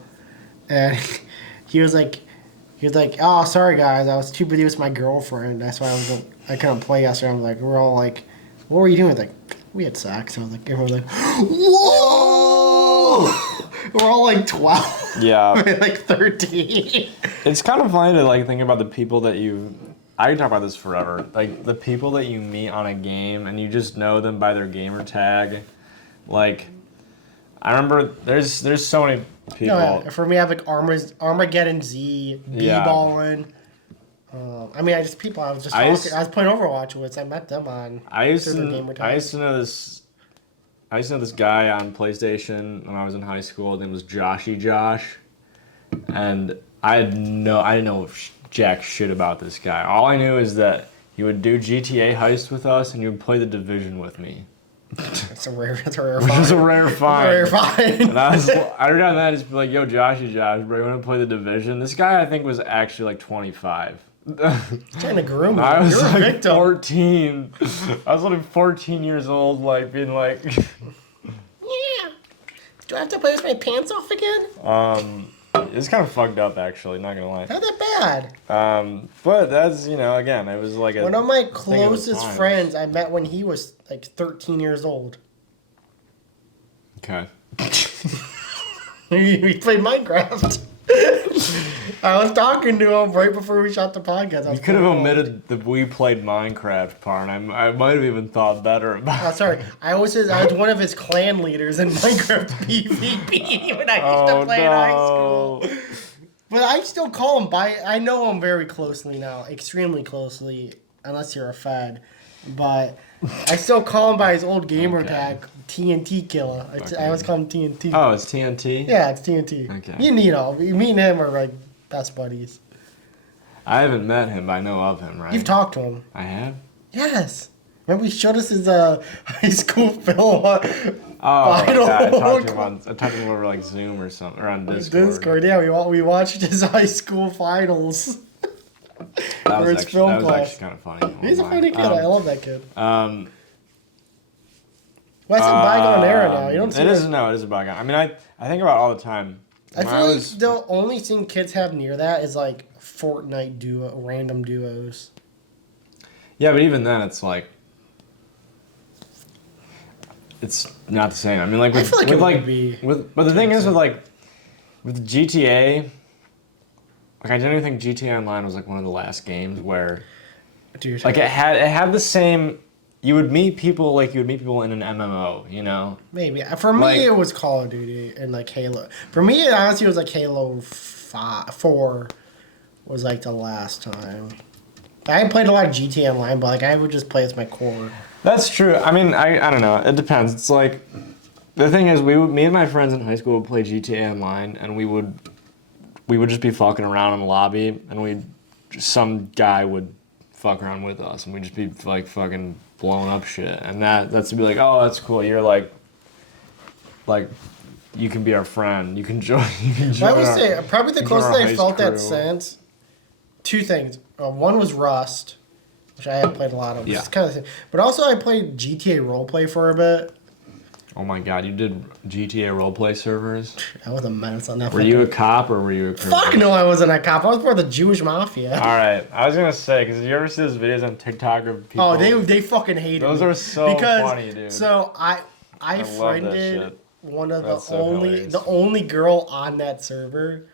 and he was like, "Oh, sorry guys, I was too busy with my girlfriend. That's why I couldn't play yesterday." I'm like, we're all like, "What were you doing?" Like, we had sex. And I was like, everyone was like, "Whoa!" We're all like 12. Yeah, like 13. It's kind of funny to like think about the people that you. I can talk about this forever. Like, the people that you meet on a game and you just know them by their gamer tag. Like, I remember there's so many people. No, yeah. For me, I have like Armageddon Z, B-Ballin. I mean, I was playing Overwatch with, so I met them on their gamer tag. I used to know this guy on PlayStation when I was in high school. His name was Joshy Josh. And I didn't know jack shit about this guy. All I knew is that he would do GTA heist with us and he would play The Division with me. That's a rare find. Which is a rare find. And every time that, just be like, yo, Joshy Josh, bro, you want to play The Division? This guy, I think, was actually like 25. Trying to groom him. I was You're like a victim. 14. I was like 14 years old, like being like... Yeah. Do I have to play with my pants off again? It's kind of fugged up, actually, not gonna lie. Not that bad. But that's, again, it was like one of my closest friends I met when he was like 13 years old. Okay. We played Minecraft. I was talking to him right before we shot the podcast. You could have omitted the we played Minecraft part. I might have even thought better about it. Sorry. I was one of his clan leaders in Minecraft PvP when I used to play in high school. But I still call him by... I know him very closely now. Extremely closely. Unless you're a Fed. But I still call him by his old gamer tag, TNT Killer. I always call him TNT. Oh, it's TNT? Yeah, it's TNT. Okay. Me and him are like best buddies. I haven't met him, but I know of him, right? You've talked to him. I have? Yes. Remember he showed us his high school film final. Yeah, I talked to him over like Zoom or something, or on Discord. Yeah, we watched his high school finals. That was actually kind of funny. He's a funny kid. I love that kid. Well, it's a bygone era now. You don't see it is a bygone. I mean, I think about it all the time. I feel like the only thing kids have near that is like Fortnite random duos. Yeah, but even then, it's like it's not the same. I mean, like I feel like it would be. But the thing is with GTA. Like, I genuinely think GTA Online was like one of the last games where, dude, like it had the same. You would meet people like you would meet people in an MMO, you know. Maybe for me it was Call of Duty and like Halo. For me, it honestly was like Halo 4 was like the last time. I played a lot of GTA Online, but like I would just play as my core. That's true. I mean, I don't know. It depends. It's like the thing is, me and my friends in high school would play GTA Online, and we would just be fucking around in the lobby, and some guy would fuck around with us, and we'd just be like fucking blowing up shit, and that's to be like, oh, that's cool. You're like you can be our friend. You can join. I would say probably the closest I felt that sense. Two things. One was Rust, which I have played a lot of. Yeah. It's kind of, but also I played GTA Roleplay for a bit. Oh my god, you did GTA roleplay servers? I was a menace on that. Were you a cop or were you a criminal? Fuck no, I wasn't a cop. I was part of the Jewish mafia. Alright, I was gonna say, because you ever see those videos on TikTok of people... Oh, they fucking hate those me. Those are so funny, dude. So I friended one of the only girl on that server.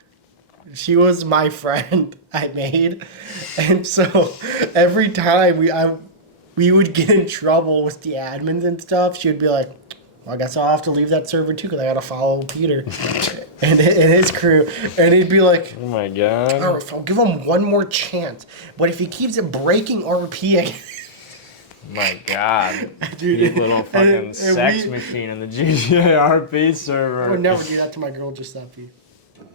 She was my friend I made. And so every time we would get in trouble with the admins and stuff, she would be like, well, I guess I'll have to leave that server too because I gotta follow Peter and his crew. And he'd be like, oh my god. All right, I'll give him one more chance. But if he keeps breaking RP, My God. Dude, You little fucking and sex machine in the GTA RP server. I would never do that to my girl Giuseppe.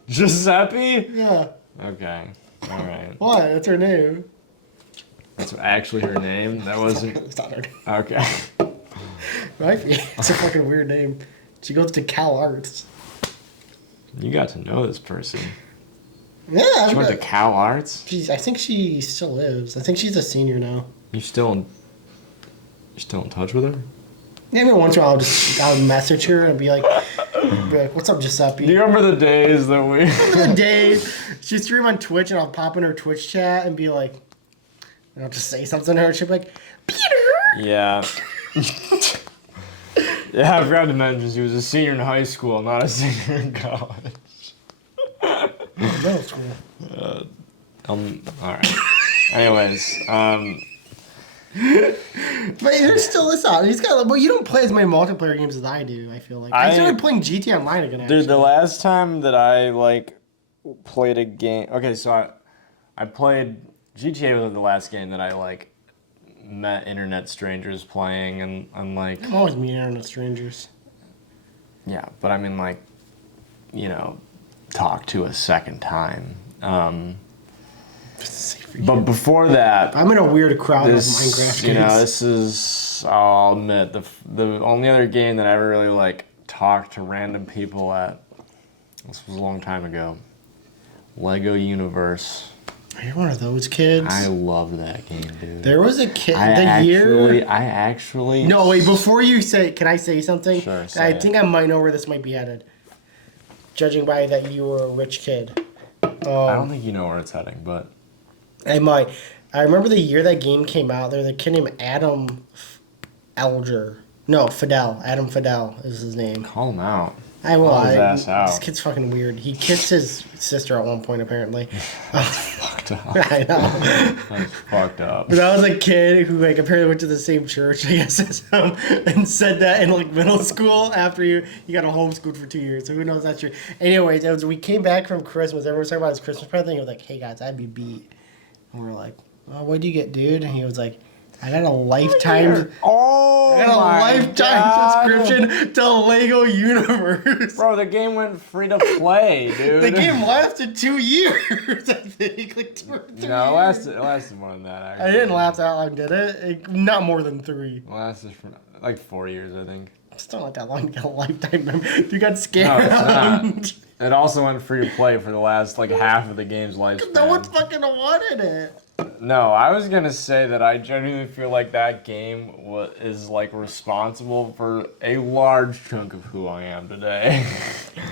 Giuseppe? Yeah. Okay. Alright. Why? That's her name. That's actually her name? That wasn't... It's not her name. Okay. Might be. It's a fucking weird name. She goes to Cal Arts. You got to know this person. Yeah. She went to Cal Arts? I think she still lives. I think she's a senior now. You're still in touch with her? Yeah, every once in a while I'll message her and be like, what's up, Giuseppe? Do you remember the days that we... The days she'd stream on Twitch and I'll pop in her Twitch chat and be like, and I'll just say something to her. She'll be like, Peter! Yeah. Yeah, I forgot to mention she was a senior in high school, not a senior in college. Middle school. Alright. Anyways, But there's still this out. He's got, but you don't play as many multiplayer games as I do, I feel like. I started playing GTA Online again, actually. Dude, the last time that I, played a game... Okay, so I played... GTA was the last game that I, met internet strangers playing, and I'm like... I'm always meeting internet strangers. Yeah, but I mean, talk to a second time. But before that... I'm in a weird crowd of Minecraft games. This is... I'll admit, the only other game that I ever really, talked to random people at... This was a long time ago. Lego Universe. Are you one of those kids? I loved that game, dude. There was a kid... I actually... No, wait, before you say... Can I say something? Sure, I think I might know where this might be headed. Judging by that you were a rich kid. I don't think you know where it's heading, but... I might. I remember the year that game came out. There was a kid named Adam Alger. No, Fidel. Adam Fidel is his name. Call him out. I will. Call his ass out. This kid's fucking weird. He kissed his sister at one point, apparently. That's fucked up. I know. That's fucked up. But I was a kid who apparently went to the same church, I guess, as him, and said that in middle school after you got homeschooled for 2 years. So who knows that's true. Anyways, we came back from Christmas. Everyone was talking about his Christmas present. He was like, "Hey guys, I'd be beat." And we're like, "Oh, what'd you get, dude?" And he was like, "I got a lifetime." I got a lifetime subscription to Lego Universe. Bro, the game went free to play, dude. The game lasted 2 years, I think. 2 or 3 No, years. it lasted more than that, actually. I didn't last that long, did it? Not more than 3. It lasted for 4 years, I think. Still not that long to get a lifetime member. You got scammed. No, it's not. It also went free to play for the last half of the game's lifespan. No one fucking wanted it. No, I was gonna say that I genuinely feel like that game is responsible for a large chunk of who I am today.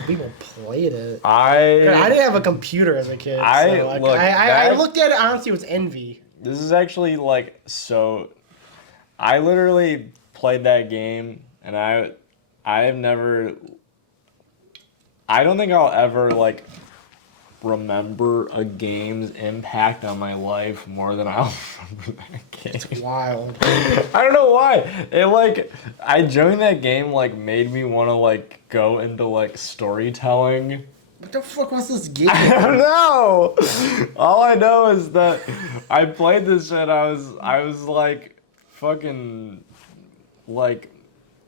People played it. I didn't have a computer as a kid. I looked at it, honestly, it was envy. This is actually so. I literally played that game, and I have never. I don't think I'll ever remember a game's impact on my life more than I'll remember that game. It's wild. I don't know why. It I joined that game made me want to go into storytelling. What the fuck was this game? I don't know. All I know is that I played this shit. I was fucking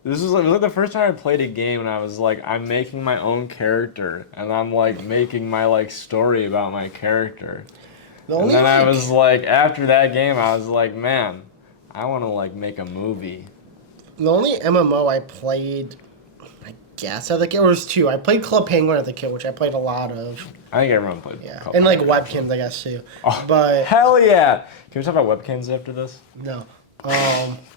this was it was the first time I played a game, and I was I'm making my own character, and I'm making my story about my character. And then I was after that game, I was man, I want to make a movie. The only MMO I played, I guess as a kid, was 2. I played Club Penguin as a kid, which I played a lot of. I think everyone played. Yeah, and webkins, I guess too. Oh, but hell yeah! Can we talk about webkins after this? No.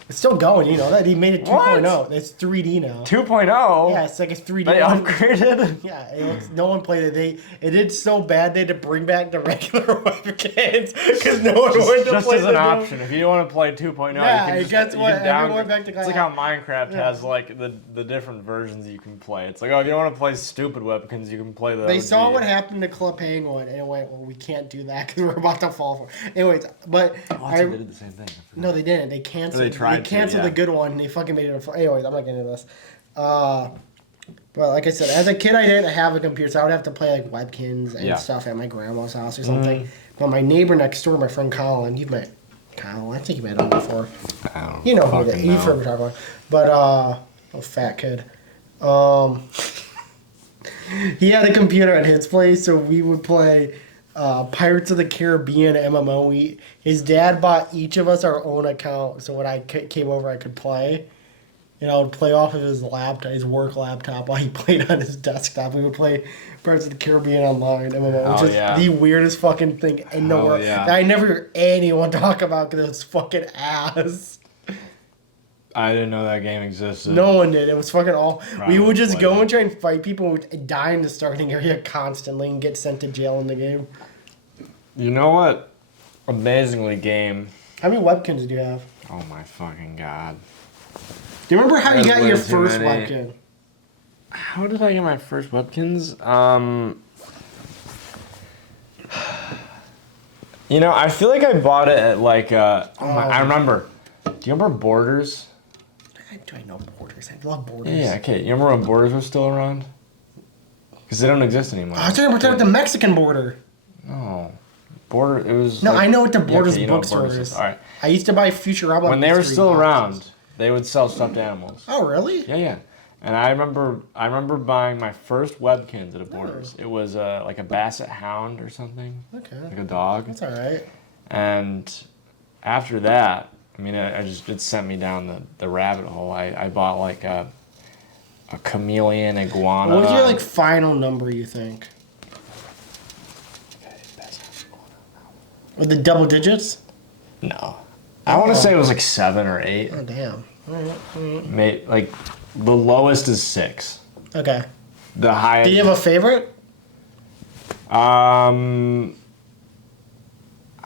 It's still going, you know that. He made it 2.0. It's 3D now. 2.0? Yeah, it's a 3D. They upgraded? Yeah, no one played it. It did so bad they had to bring back the regular webkins because no one wanted to play just as an option. If you want to play 2.0, yeah, you can everyone went back to it's how Minecraft has the different versions you can play. It's if you don't want to play stupid webkins, you can play the They OG. saw what happened to Club Penguin and it went, well, we can't do that because we're about to fall for it. Anyways, but... they did the same thing. No, they didn't. They canceled. They tried canceled the good one. And they fucking made it. Anyways, I'm not getting into this. But like I said, as a kid, I didn't have a computer, so I would have to play webkins and stuff at my grandma's house or something. But my neighbor next door, my friend Colin, you've met Kyle. I think you met him before. I don't You know who that? fucking You've know. heard me talk about. But oh, fat kid. He had a computer at his place, so we would play Pirates of the Caribbean MMO. His dad bought each of us our own account, so when I came over, I could play. And I would play off of his laptop, his work laptop, while he played on his desktop. We would play Pirates of the Caribbean Online MMO, which is the weirdest fucking thing in the world. Yeah. That I never hear anyone talk about because it's fucking ass. I didn't know that game existed. No one did. It was fucking all. Probably We would just play go it. and try and fight people and die in the starting area constantly and get sent to jail in the game. You know what? Amazingly game. How many webkins do you have? Oh my fucking god. Do you remember how you There's got your way too first many. webkin? How did I get my first webkins? You know, I feel like I bought it at like I remember. Do you remember Borders? Do I know Borders? I love Borders. Yeah, okay. You remember when Borders was still around? Because they don't exist anymore. I was talking about the Mexican border. No. Border, it was. No, like, I know what the Borders you know what bookstore Borders is. All right. I used to buy Futurama. When they were mystery still boxes. around, they would sell stuffed animals. Oh, really? Yeah, yeah. And I remember buying my first webkins at a Borders. It was like a basset hound or something. Okay. Like a dog. That's all right. And after that, I mean, it sent me down the rabbit hole. I bought like a chameleon iguana. What was your final number, you think? With the double digits? No. I want to say it was like 7 or 8. Oh, damn. All right. Like the lowest is 6. Okay. The highest. Do you have a favorite?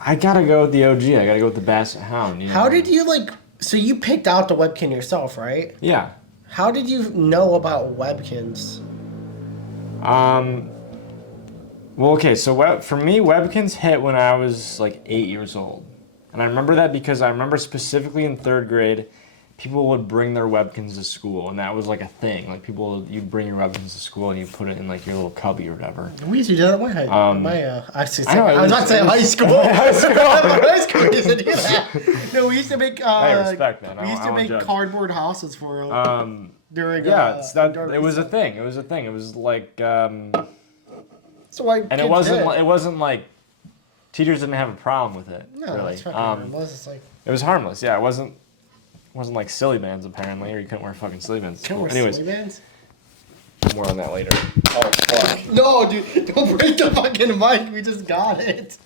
I gotta go with the OG. I gotta go with the basset hound. You know? How did you so you picked out the webkin yourself, right? Yeah. How did you know about webkins? Well, okay, so for me, webkins hit when I was like 8 years old. And I remember that because I remember specifically in 3rd grade, people would bring their webkins to school, and that was like a thing. Like you'd bring your webkins to school and you put it in like your little cubby or whatever. We used to do that at my high I was about to say high school. High school. High school used to do that. No, we used to make. I respect that. We used to make cardboard houses for them. During yeah, it was a thing. It was a thing. It was like so and it wasn't like teachers didn't have a problem with it. No, really. it's fucking harmless. It's like It was harmless. Yeah, it wasn't like silly bands apparently, or you couldn't wear fucking silly bands. can't wear Anyways, silly bands? more on that later. Oh fuck. No, dude, don't break the fucking mic. We just got it.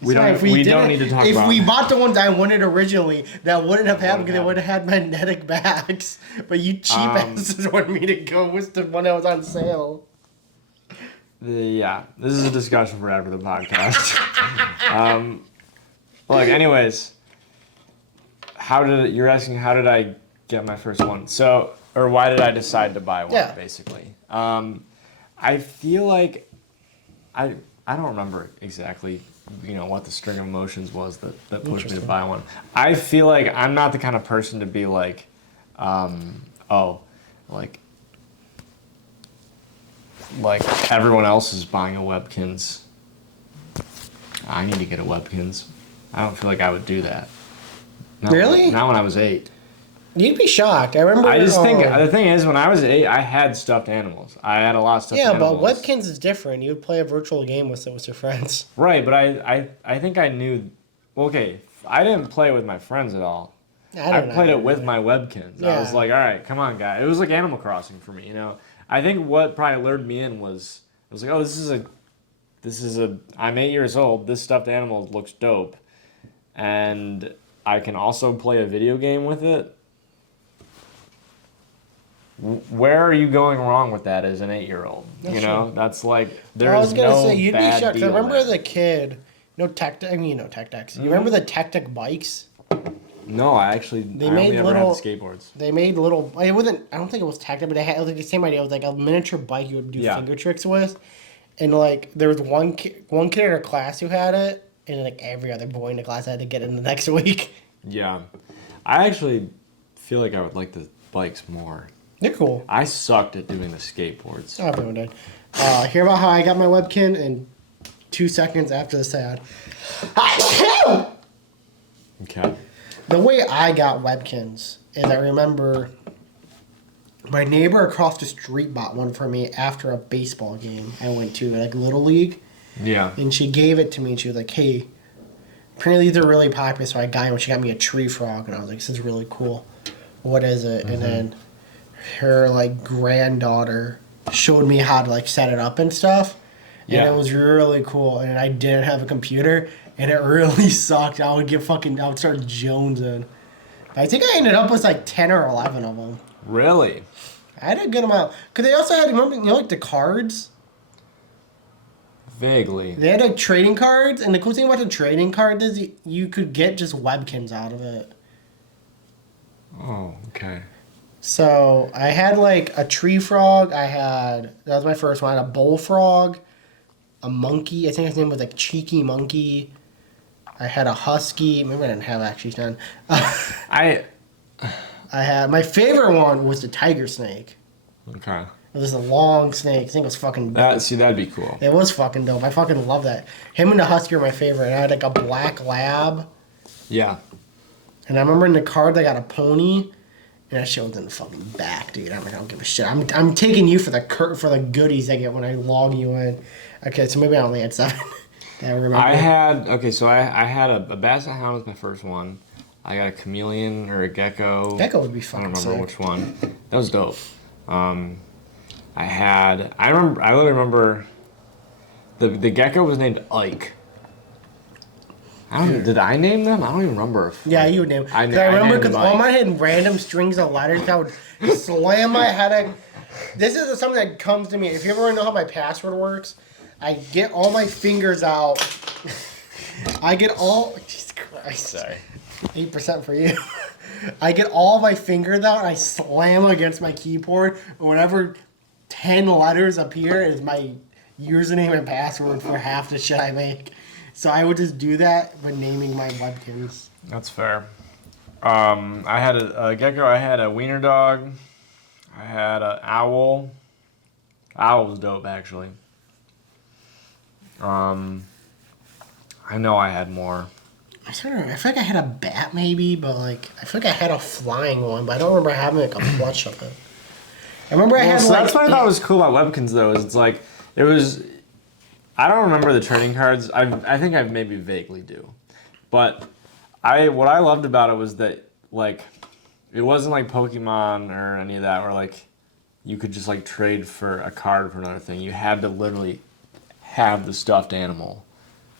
We don't need to talk about. If we bought the ones I wanted originally, that wouldn't have happened because they would have had magnetic backs. But you cheap asses wanted me to go with the one that was on sale. Yeah, this is a discussion for after the podcast. Look, anyways, you're asking how did I get my first one? So, or why did I decide to buy one? Yeah. Basically, I feel like I don't remember exactly, what the string of emotions was that pushed me to buy one. I feel like I'm not the kind of person to be like, like everyone else is buying a Webkins. I need to get a Webkins. I don't feel like I would do that. Really? Not when I was 8. You'd be shocked. I remember. I just think the thing is, when I was 8, I had stuffed animals. I had a lot of stuffed animals. Yeah, but Webkins is different. You would play a virtual game with your friends. Right, but I think I knew. Well, okay, I didn't play with my friends at all. I played it with my Webkins. Yeah. I was like, all right, come on, guy. It was like Animal Crossing for me, I think what probably lured me in was I was like, oh, this is a. I'm 8 years old. This stuffed animal looks dope, and I can also play a video game with it. Where are you going wrong with that as an 8-year-old? That's like there's I was gonna no say you'd be bad shocked. 'Cause I deal remember there. as a kid, Tech Decks. You remember the Tech Deck bikes? No, I only ever had the skateboards. They made little. It wasn't. I don't think it was Tech Deck, but it had the same idea. It was like a miniature bike you would do finger tricks with, and there was one kid in our class who had it, and every other boy in the class had to get it the next week. Yeah, I actually feel like I would like the bikes more. They're cool. I sucked at doing the skateboards. Oh, everyone did. Hear about how I got my Webkin and 2 seconds after the sad. Okay. The way I got Webkins is I remember my neighbor across the street bought one for me after a baseball game I went to, like Little League. Yeah. And she gave it to me and she was like, hey, apparently these are really popular, so I got one. She got me a tree frog and I was like, this is really cool. What is it? And then her like granddaughter showed me how to like set it up and stuff. And it was really cool. And I didn't have a computer and it really sucked. I would start jonesing. I think I ended up with like 10 or 11 of them. Really? I had a good amount. Because they also had, remember, like the cards? Vaguely. They had like trading cards. And the cool thing about the trading card is you could get just Webkins out of it. Oh, okay. So I had like a tree frog. That was my first one. I had a bullfrog, a monkey. I think his name was like Cheeky Monkey. I had a husky. Maybe I didn't have actually done. I had my favorite one was the tiger snake. Okay. It was a long snake. I think it was fucking dope. That'd be cool. It was fucking dope. I fucking love that. Him and the husky are my favorite. And I had like a black lab. Yeah. And I remember in the card I got a pony. And that shit was in the fucking back, dude. I'm like, I don't give a shit. I'm taking you for the goodies I get when I log you in. Okay, so maybe I only had 7. I remember. I had a basset hound was my first one. I got a chameleon or a gecko. Gecko would be fucking I don't remember sick. which one. That was dope. I literally remember the gecko was named Ike. Did I name them? I don't even remember. Yeah, you would name. I remember because all mine had random strings of letters that would slam my head. This is something that comes to me. If you ever want to know how my password works, I get all my fingers out. Jesus Christ. Sorry. 8% for you. I get all my fingers out and I slam against my keyboard. And whenever 10 letters appear is my username and password for half the shit I make. So I would just do that when naming my Webkins. That's fair. I had a gecko. I had a wiener dog. I had an owl. Owl was dope, actually. I know I had more. I feel like I had a bat maybe, but like I feel like I had a flying one, but I don't remember having like a plush of it. I remember That's what I thought was cool about Webkins though, is it's like it was. I don't remember the trading cards. I think I maybe vaguely do, but what I loved about it was that like it wasn't like Pokemon or any of that where like you could just like trade for a card for another thing. You had to literally have the stuffed animal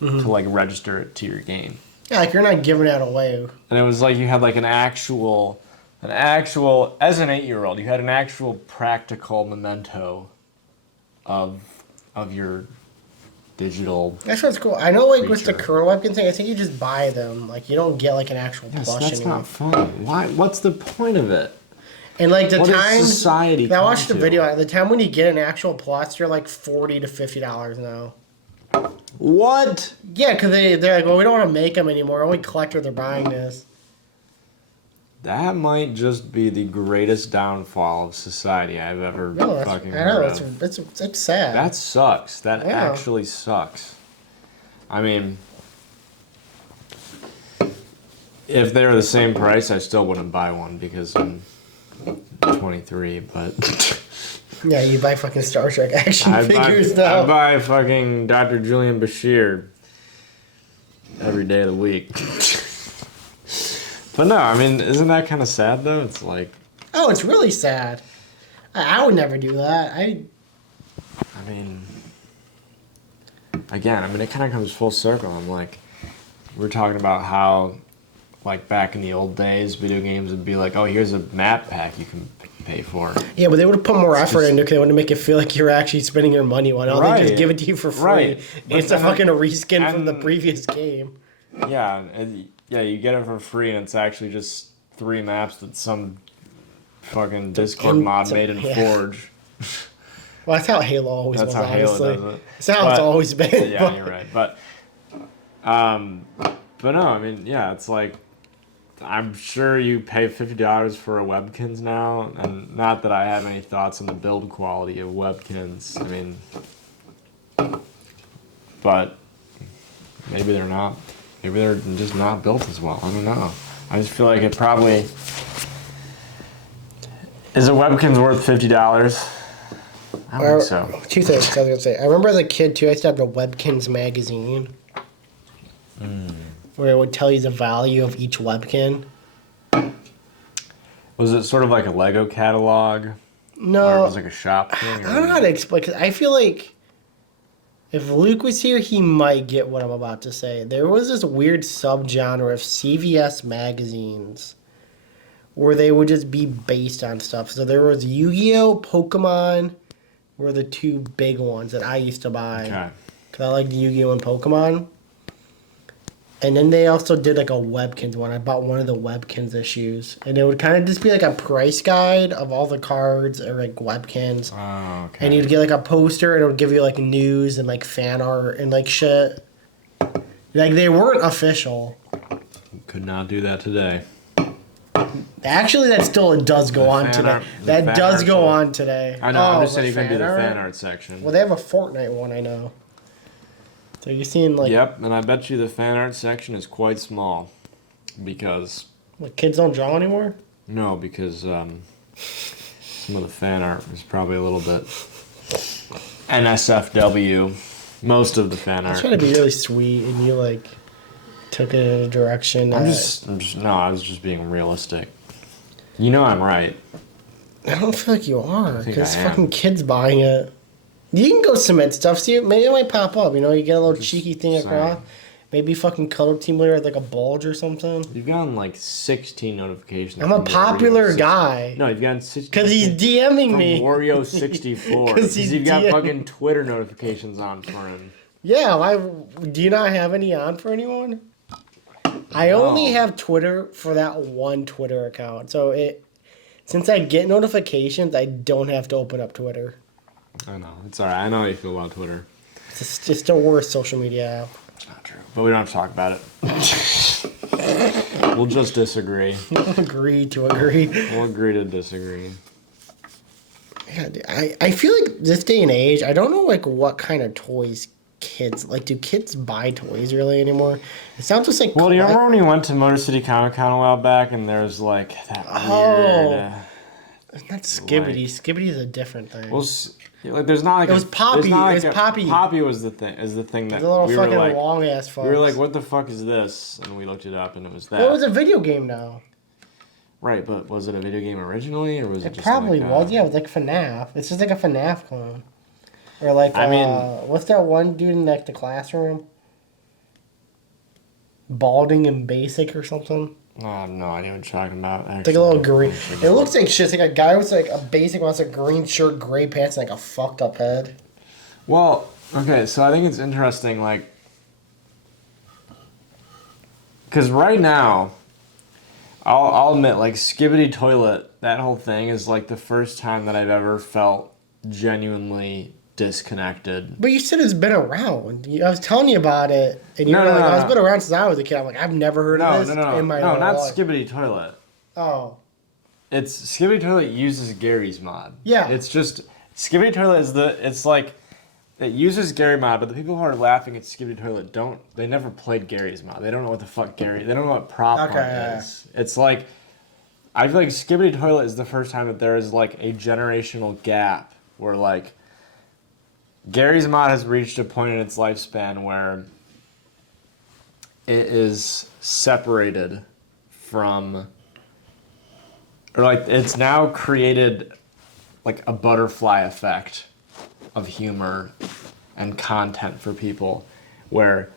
to like register it to your game. Yeah, like you're not giving that away. And it was like you had like an actual as an 8-year-old, you had an actual practical memento of your digital. That's what's cool. I know, like with the current Webkins thing, I think you just buy them. Like you don't get like an actual plush That's anymore. not fun. Why? What's the point of it? And like the what time society I watched the video, the time when you get an actual plus, you're like $40 to $50 now. What? Yeah, because they're like, well, we don't want to make them anymore. Only collectors are buying this. That might just be the greatest downfall of society I've ever fucking heard of. It's sad. That sucks. That actually sucks. I mean, if they were the same price, I still wouldn't buy one because I'm 23, but... Yeah, you buy fucking Star Trek action figures now. I buy fucking Dr. Julian Bashir every day of the week. But no, I mean, isn't that kind of sad though? It's like... Oh, it's really sad. I would never do that. I mean... Again, I mean, it kind of comes full circle. I'm like... We're talking about how, like, back in the old days, video games would be like, oh, here's a map pack you can pay for. Yeah, but they would have put more effort into it. They want to make it feel like you're actually spending your money on it. They just give it to you for free. Right. It's a fucking reskin from the previous game. Yeah, you get it for free, and it's actually just 3 maps that some fucking Discord mod made in Forge. Well, that's how Halo always was, honestly. Halo does it. That's how it's always been. Yeah, you're right. But no, I mean, yeah, it's like, I'm sure you pay $50 for a Webkins now, and not that I have any thoughts on the build quality of Webkins. I mean, but Maybe they're not. Maybe they're just not built as well. I don't know. I just feel like it probably... Is a Webkinz worth $50? I don't think so. Two things I was going to say. I remember as a kid, too, I used to have the Webkinz magazine. Where it would tell you the value of each Webkin. Was it sort of like a Lego catalog? No. Or it was like a shop thing? I don't know how to explain, because I feel like if Luke was here, he might get what I'm about to say. There was this weird subgenre of CVS magazines where they would just be based on stuff. So there was Yu-Gi-Oh!, Pokemon were the two big ones that I used to buy. Okay. Because I liked Yu-Gi-Oh! And Pokemon. And then they also did like a Webkinz one. I bought one of the Webkinz issues. And it would kind of just be like a price guide of all the cards or like Webkinz. Oh, okay. And you'd get like a poster and it would give you like news and like fan art and like shit. Like they weren't official. Could not do that today. Actually, that still does go on today. That does go on today. I know, I'm just saying you can do the fan art section. Well, they have a Fortnite one, I know. So you're seeing like... Yep, and I bet you the fan art section is quite small. Because... What, kids don't draw anymore? No, because some of the fan art was probably a little bit NSFW. Most of the fan art. I was trying to be really sweet, and you like took it in a direction. I was just being realistic. You know I'm right. I don't feel like you are, because I am. fucking kids buying it. You can go submit stuff, see, maybe it might pop up, you know, you get a little cheeky thing across. Maybe fucking Color Team Leader had like a bulge or something. You've gotten like 16 notifications. I'm a popular guy. No, you've gotten 16. Because he's DMing from me. Wario64. Because you've got fucking Twitter notifications on for him. Yeah, do you not have any on for anyone? I only have Twitter for that one Twitter account. So since I get notifications, I don't have to open up Twitter. I know. It's alright. I know how you feel about Twitter. It's just the worst social media app. It's not true. But we don't have to talk about it. We'll just disagree. We'll agree to agree. We'll agree to disagree. Yeah, I feel like this day and age, I don't know like what kind of toys kids like. Do kids buy toys really anymore? It sounds just like... Well, do you remember when you went to Motor City Comic Con a while back and there's like that weird... It's not Skibbity. Like, Skibbity is a different thing. Well, like there's not like it was Poppy. It was Poppy. Poppy was the thing. Is the thing that the little we fucking were like, long ass fuck. We were like, what the fuck is this? And we looked it up, and it was that. Well, it was a video game now. Right, but was it a video game originally, or was it? It just probably like was. Yeah, it was like FNAF. It's just like a FNAF clone. Or like, I mean, what's that one dude in like the classroom? Balding and Basic or something. I have no idea what you're talking about. It's like a little green. It looks like shit. It's like a guy with like a basic wants a green shirt, gray pants, and like a fucked up head. Well, okay, so I think it's interesting, like, because right now, I'll admit, like, Skibbity Toilet, that whole thing is like the first time that I've ever felt genuinely disconnected. But you said it's been around. I was telling you about it, and you were like, "Oh, it's been around since I was a kid." I'm like, "I've never heard of this in my life." No, not Skibbity Toilet. Oh. It's Skibbity Toilet uses Gary's mod. Yeah. It's just Skibbity Toilet is it's like it uses Gary mod, but the people who are laughing at Skibbity Toilet they never played Gary's mod. They don't know what the fuck they don't know what prop art is. It's like I feel like Skibbity Toilet is the first time that there is like a generational gap where like Gary's mod has reached a point in its lifespan where it is separated from, or like it's now created like a butterfly effect of humor and content for people where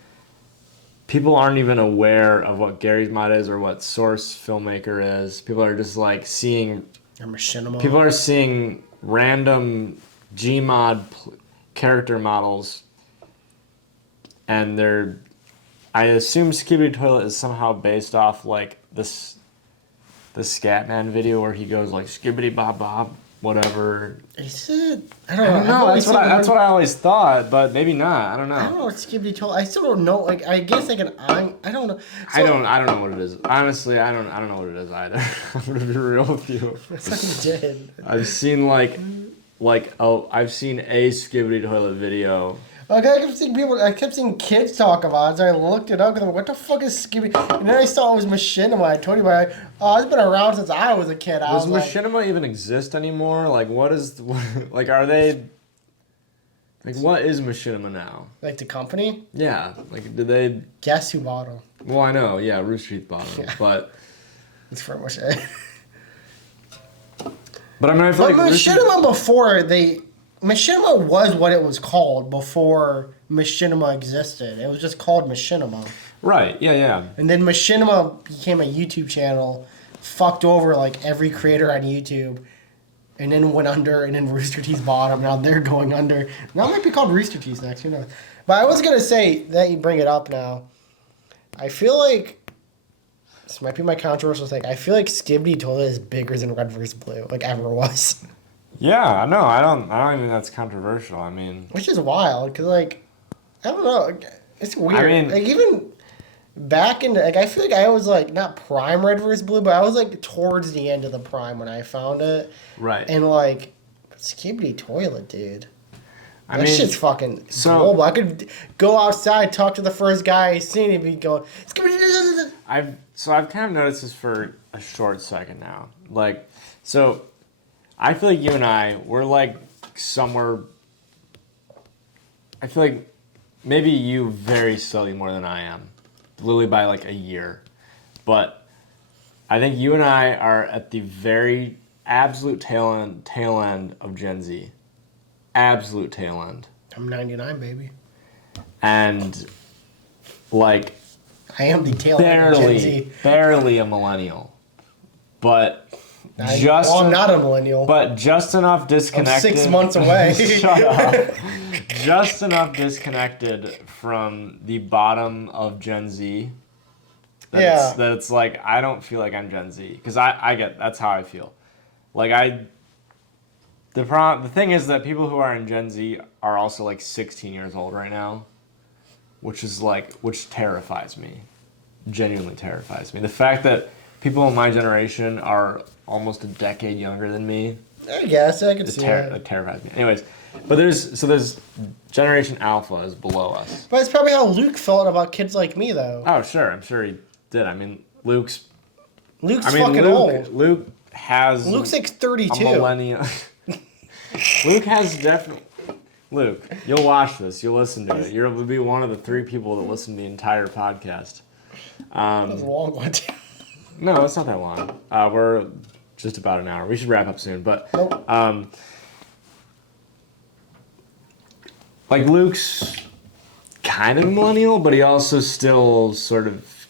people aren't even aware of what Gary's mod is or what Source Filmmaker is. People are just like seeing, people are seeing random Gmod character models, and I assume Skibbity Toilet is somehow based off like the Scatman video where he goes like Skibbity Bob Bob whatever. He said, I don't know. That's what I always thought, but maybe not. I don't know. I don't know what Skibbity Toilet. I still don't know. Like I guess like I don't know. So, I don't know what it is. Honestly, I don't know what it is either. I'm gonna be real with you. It's fucking dead. I've seen I've seen a Skibbity Toilet video. Like, I kept seeing kids talk about it, so I looked it up, and I'm like, what the fuck is Skibidi? And then I saw it was machinima. I told you about it. Oh, it's been around since I was a kid. Does machinima even exist anymore? Like, what is, like, are they, like, what is machinima now? Like the company? Yeah, like, did they... Guess who bought them? Well, I know, yeah, Rooster Teeth bought them, but... It's pretty much it. But I mean, I feel like machinima before they... Machinima was what it was called before machinima existed. It was just called machinima. Right, yeah. And then machinima became a YouTube channel, fucked over like every creator on YouTube, and then went under, and then Rooster Teeth bought them. Now they're going under. Now it might be called Rooster Teeth next, who knows. But I was going to say, that you bring it up now, I feel like, this might be my controversial thing, I feel like Skibidi Toilet is bigger than Red vs. Blue, like ever was. Yeah, no, I don't even think that's controversial. I mean... Which is wild, because, like, I don't know, it's weird. I mean... Like, even back in, like, I feel like I was, like, not prime Red vs. Blue, but I was, like, towards the end of the prime when I found it. Right. And, like, Skibidi Toilet, dude. I That mean, shit's fucking global. I could go outside, talk to the first guy I seen, and be going, Skibidi. I've kind of noticed this for a short second now. Like, so... I feel like you and we're like somewhere. I feel like maybe you very slightly more than I am, literally by like a year. But I think you and I are at the very absolute tail end of Gen Z. Absolute tail end. I'm 99, baby. And like I am the tail end of Gen Z. Barely a millennial. But I'm not a millennial. But just enough disconnected. I'm 6 months away. Shut up. Just enough disconnected from the bottom of Gen Z. That it's like, I don't feel like I'm Gen Z. Because that's how I feel. Like, the thing is that people who are in Gen Z are also like 16 years old right now. Which terrifies me. Genuinely terrifies me. The fact that people in my generation are almost a decade younger than me. I guess I could see that. It terrifies me. Anyways, but there's Generation Alpha is below us. But it's probably how Luke felt about kids like me, though. Oh, sure. I'm sure he did. I mean, Luke's fucking old. Luke's like 32. A millennial. Luke has definitely... Luke, you'll watch this. You'll listen to it. You'll be one of the 3 people that listen to the entire podcast. That was a long one, too. No, it's not that long. We're just about an hour. We should wrap up soon. But, like, Luke's kind of a millennial, but he also still sort of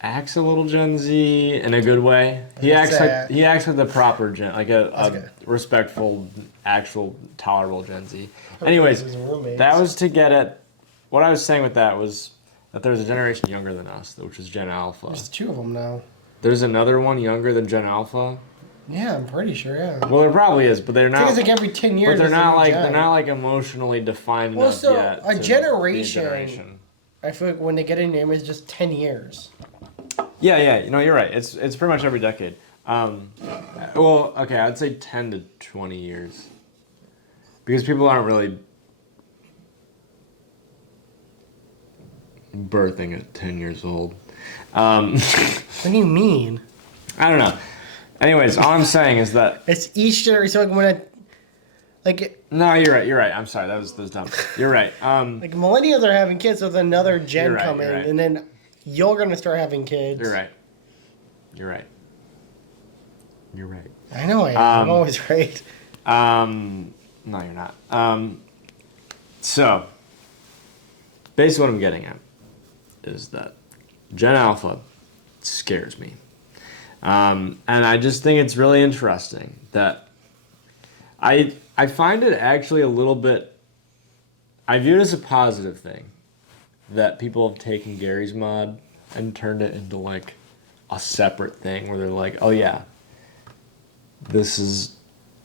acts a little Gen Z in a good way. He acts like the proper Gen, like a respectful, actual, tolerable Gen Z. Anyways, that was to get at... What I was saying with that was that there's a generation younger than us, which is Gen Alpha. There's 2 of them now. There's another one younger than Gen Alpha? Yeah, I'm pretty sure, yeah. Well, there probably is, but they're not... It's like every 10 years. But they're not like emotionally defined enough yet. A generation, I feel like when they get a name, it's just 10 years. Yeah, you're right. It's pretty much every decade. Well, okay, I'd say 10 to 20 years. Because people aren't really birthing at 10 years old. What do you mean? I don't know. Anyways, all I'm saying is that... It's each generation. So No, you're right. I'm sorry. That was dumb. You're right. Like, millennials are having kids, so there's another gen coming, and then you're going to start having kids. You're right. I know I am. I'm always right. No, you're not. So, basically what I'm getting at is that Gen Alpha scares me. And I just think it's really interesting that I find it actually a little bit... I view it as a positive thing that people have taken Gary's mod and turned it into like a separate thing where they're like, oh yeah, this is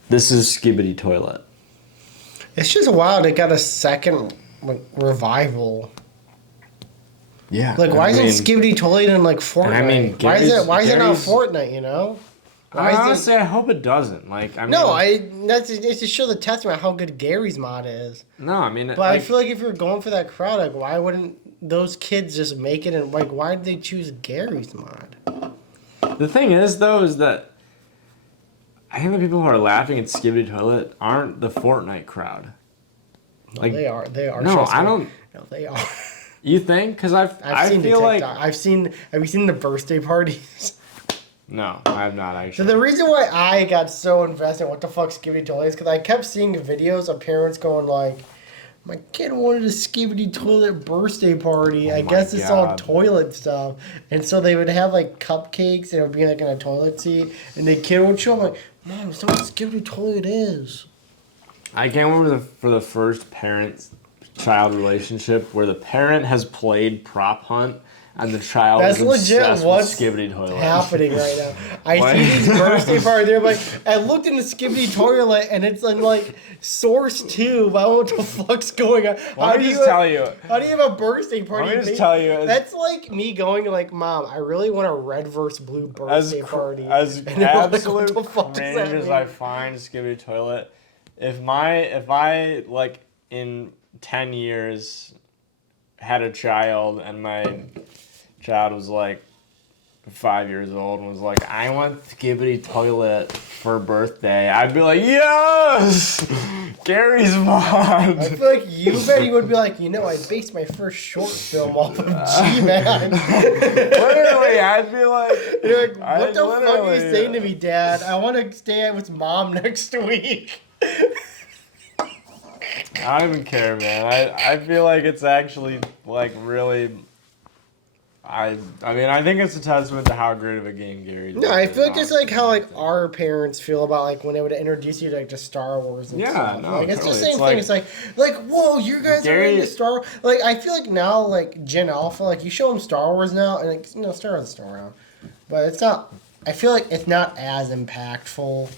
Skibidi Toilet. It's just wild it got a second revival. Yeah. Like, why isn't Skibidi Toilet in like Fortnite? Why is it not Fortnite, you know? Honestly, I hope it doesn't. Like, I mean, it's to show the testament how good Gary's mod is. No, I mean, but I feel like if you're going for that crowd, like, why wouldn't those kids just make it? And like, why did they choose Gary's mod? The thing is, though, is that I think the people who are laughing at Skibidi Toilet aren't the Fortnite crowd. No, like, they are. They are. No, I don't. No, they are. You think? Because I seen feel like Have you seen the birthday parties? No, I have not actually. So the reason why I got so invested in what the fuck Skibidi Toilet is because I kept seeing videos of parents going like, my kid wanted a Skibidi Toilet birthday party. I guess it's all toilet stuff. And so they would have like cupcakes and it would be like in a toilet seat. And the kid would show up like, Mom, that's not what Skibidi Toilet is. I can't remember for the first parent-child relationship where the parent has played prop hunt and the child is obsessed with Skibidi Toilet. Happening right now. I see these birthday parties. They're like, I looked in the Skibidi Toilet and it's in like Source 2. I don't know what the fuck's going on. Let me just tell you. How do you have a birthday party? Let me just tell you. That's like me going like, Mom, I really want a red versus blue birthday party. As absolute cringe as I find Skibidi Toilet, if I like in 10 years had a child and my child was like 5 years old and was like, I want Skibidi Toilet for birthday, I'd be like, yes! Gary's mod! I feel like you would be like, I based my first short film off of G-Man. Literally, I'd be like... You're like, what the fuck are you saying to me, Dad? I want to stay with Mom next week. I don't even care, man. I feel like it's actually, like, really... I mean, I think it's a testament to how great of a game Gary did. No, I feel like it's like how, like, our parents feel about, like, when they would introduce you to, like, to Star Wars and stuff. No, like, it's totally. the same thing. It's like, whoa, you guys are into Star Wars. Like, I feel like now, like, Gen Alpha, like, you show them Star Wars now, and, like, Star Wars is still around. But it's not... I feel like it's not as impactful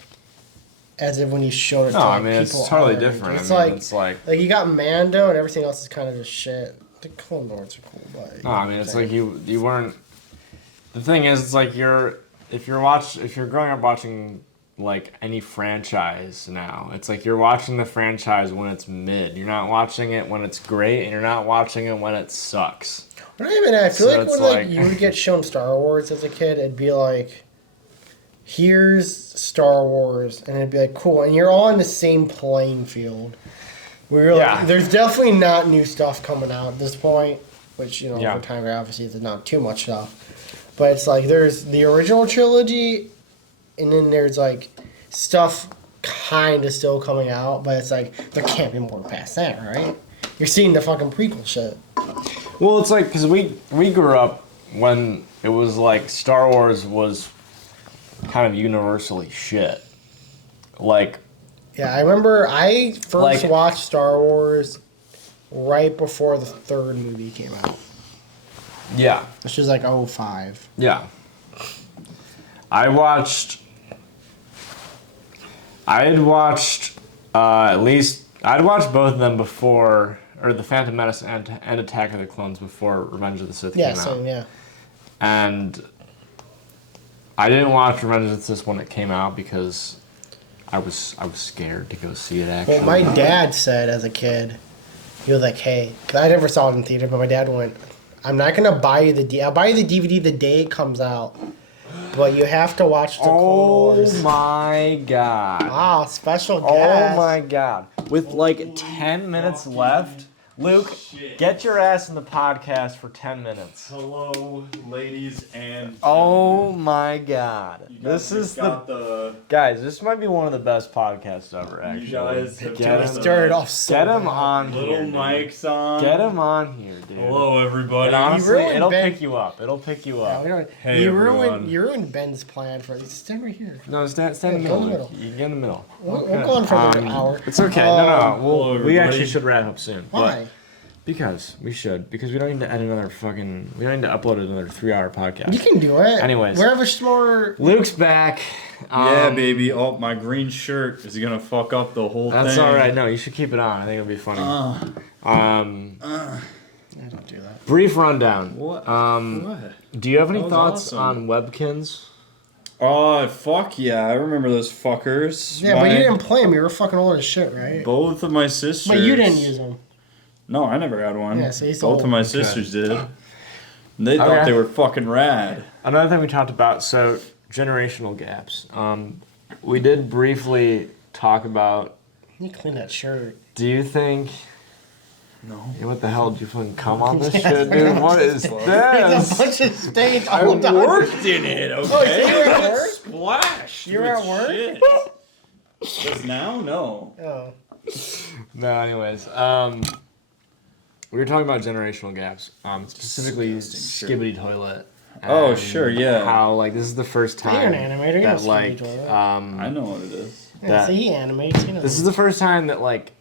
as if when you showed it to I mean, people. It's totally different. It's like you got Mando and everything else is kind of just shit. The Clone Wars are cool, but I mean, it's like you weren't. The thing is, it's like if you're growing up watching like any franchise now, it's like you're watching the franchise when it's mid. You're not watching it when it's great, and you're not watching it when it sucks. But I feel like when like you would get shown Star Wars as a kid, it'd be like, here's Star Wars, and it'd be like, cool, and you're all on the same playing field. Like, there's definitely not new stuff coming out at this point, which, over time, obviously, there's not too much stuff. But it's like, there's the original trilogy, and then there's, like, stuff kind of still coming out, but it's like, there can't be more past that, right? You're seeing the fucking prequel shit. Well, it's like, because we grew up when it was like, Star Wars was kind of universally shit. Like... Yeah, I remember I first watched Star Wars right before the third movie came out. Yeah. Which was like 2005. Yeah. I'd watched both of them before, or The Phantom Menace and Attack of the Clones before Revenge of the Sith came out. Same, yeah. And I didn't watch Revenge of the Sith when it came out because... I was scared to go see it, actually. Well, my dad said as a kid, he was like, hey, because I never saw it in theater, but my dad went, I'm not going to buy you I'll buy you the DVD the day it comes out, but you have to watch the Clone Wars. Oh my God. Wow, special guest. Oh my God. With like 10 minutes left, Luke, get your ass in the podcast for 10 minutes. Hello, ladies and gentlemen. Oh my God. This is the... Guys, this might be one of the best podcasts ever, actually. You guys have started off so Get him on little here, mics on. Get him on here, dude. Hello, everybody. And honestly, it'll pick you up. It'll pick you up. Hey, you ruined Ben's plan for it. Stand right here. No, stand in the middle. You can get in the middle. We'll go on for an hour. It's okay. No. We actually should wrap up soon. Why? Because we should. Because we don't need to add another we don't need to upload another 3-hour podcast. You can do it. Anyways. Wherever more... Luke's back. Yeah, baby. Oh, my green shirt is going to fuck up the whole thing. That's alright. No, you should keep it on. I think it'll be funny. I don't do that. Brief rundown. What? Do you have any thoughts on Webkins? Oh, fuck yeah. I remember those fuckers. Yeah, but you didn't play them. You were fucking old as shit, right? Both of my sisters. But you didn't use them. No, I never had one. Yeah, so he's Both old. of my sisters did. And they thought they were fucking rad. Another thing we talked about, so generational gaps. We did briefly talk about. You clean that shirt. Do you think? No. Hey, what the hell? Did you fucking come on this shit, dude? What is There's a this? bunch of stains I all the time. worked in it, okay? Oh, you were at work? Splashed. You were with at work? Shit. Just now? No. Oh. No, anyways. We were talking about generational gaps. Specifically Disgusting, Skibbity Toilet. Oh, and sure, yeah. How, like, this is the first You're time an animator. You know that, Skibbity like, Toilet. I know what it is. Yeah, that- see, he animates. You know. this is the first time that, like,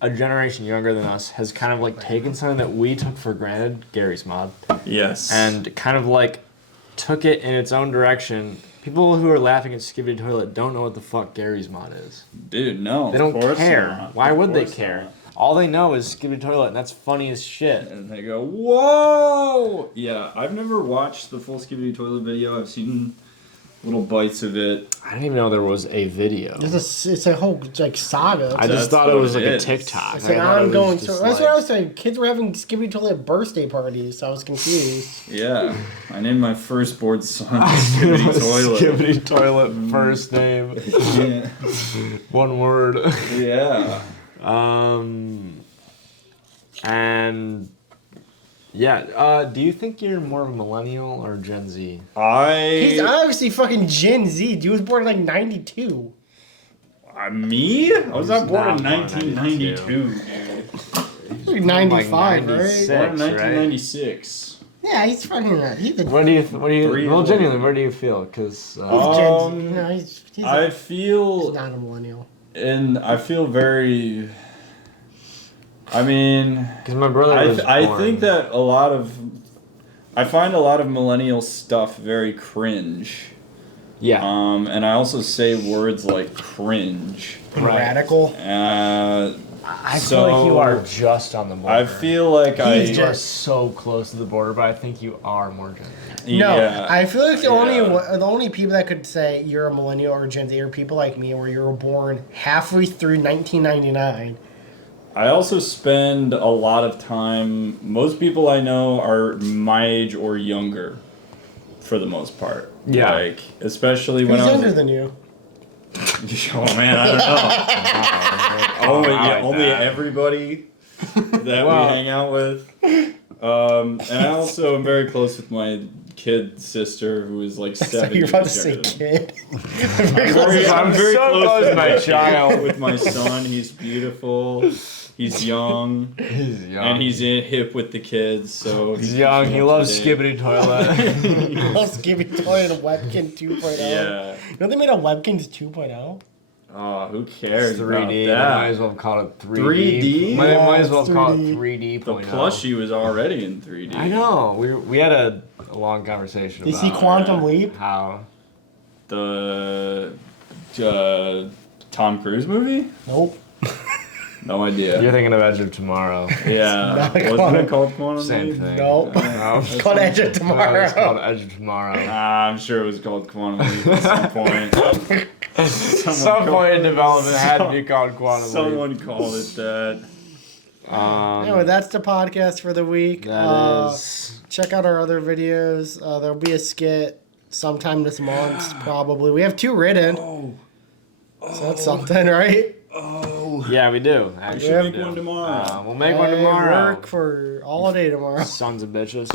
a generation younger than us has kind of, like, taken something that we took for granted, Gary's Mod, Yes. and kind of, like, took it in its own direction. People who are laughing at Skibbity Toilet don't know what the fuck Gary's Mod is. Dude, no. They don't of course care. not. Why Of would they course care? not. All they know is Skibbity Toilet, and that's funny as shit. And they go, whoa! Yeah, I've never watched the full Skibidi Toilet video. I've seen little bites of it. I didn't even know there was a video. It's a whole like saga. I That's just thought it what was it like a is. TikTok. It's I an thought it was ongoing just story. That's like- what I was saying. Kids were having Skibbity Toilet birthday parties, so I was confused. Yeah, I named my firstborn son Skibidi Toilet. Skibbity Toilet, first name, Yeah. one word. Yeah. And yeah, do you think you're more of a millennial or Gen Z? He's I obviously fucking Gen Z. Dude was born in like '92. me? I was not born in not born in 1992. Like 95, right? 96. Born in Right? 1996. Yeah, he's fucking. He's a. What do you? Three Well, old. genuinely, where do you feel? Because He's Gen Z. No, he's I feel, not a millennial. and I feel very. I mean, my brother was I born- think that I find a lot of millennial stuff very cringe. yeah, And I also say words like cringe. Right. Radical. I so- feel like you are just on the border. I feel like He's you are just- so close to the border, but I think you are more Gen Z. No, yeah, I feel like the yeah. only people that could say you're a millennial or Gen Z are people like me, where you were born halfway through 1999. I also spend a lot of time. Most people I know are my age or younger, for the most part. Yeah. Like, especially Who's when I was. younger than you? Oh man, I don't know. Only, I yeah, like only that. everybody that Well- we hang out with. And I also am very close with my kid sister, who is like 7 You're about to years say younger than me. kid. I'm very so close with to my child. with my son. He's beautiful. He's young. He's young. And he's hip with the kids, so He's young. He loves Skibbity Toilet. Let's give it toy and Webkin 2.0. Yeah. You know they made a Webkins 2.0? Oh, who cares 3D. about Might as that? well call it 3D. 3D? Might as well Yeah, call it 3D. 3D. The plushie was already in 3D. I know. We had a long conversation Did you about see Quantum Leap? how. The Tom Cruise movie? Nope. No idea. You're thinking of Edge of Tomorrow. Yeah. Not Wasn't Quantum- it called Quantum Same Leap? thing. Nope. No. It's called Edge of No, it's Tomorrow. called Edge of Tomorrow. I'm sure it was called Quantum Leap at some point. Some point in development it had to be called Quantum Leap. Someone called it that. Anyway, that's the podcast for the week. That is. Check out our other videos. There'll be a skit sometime this month, probably. We have 2 written. So that's something, right? Yeah, we do. Actually, Yeah. we Make do. one tomorrow. We'll make one I tomorrow. work for all day tomorrow. Sons of bitches.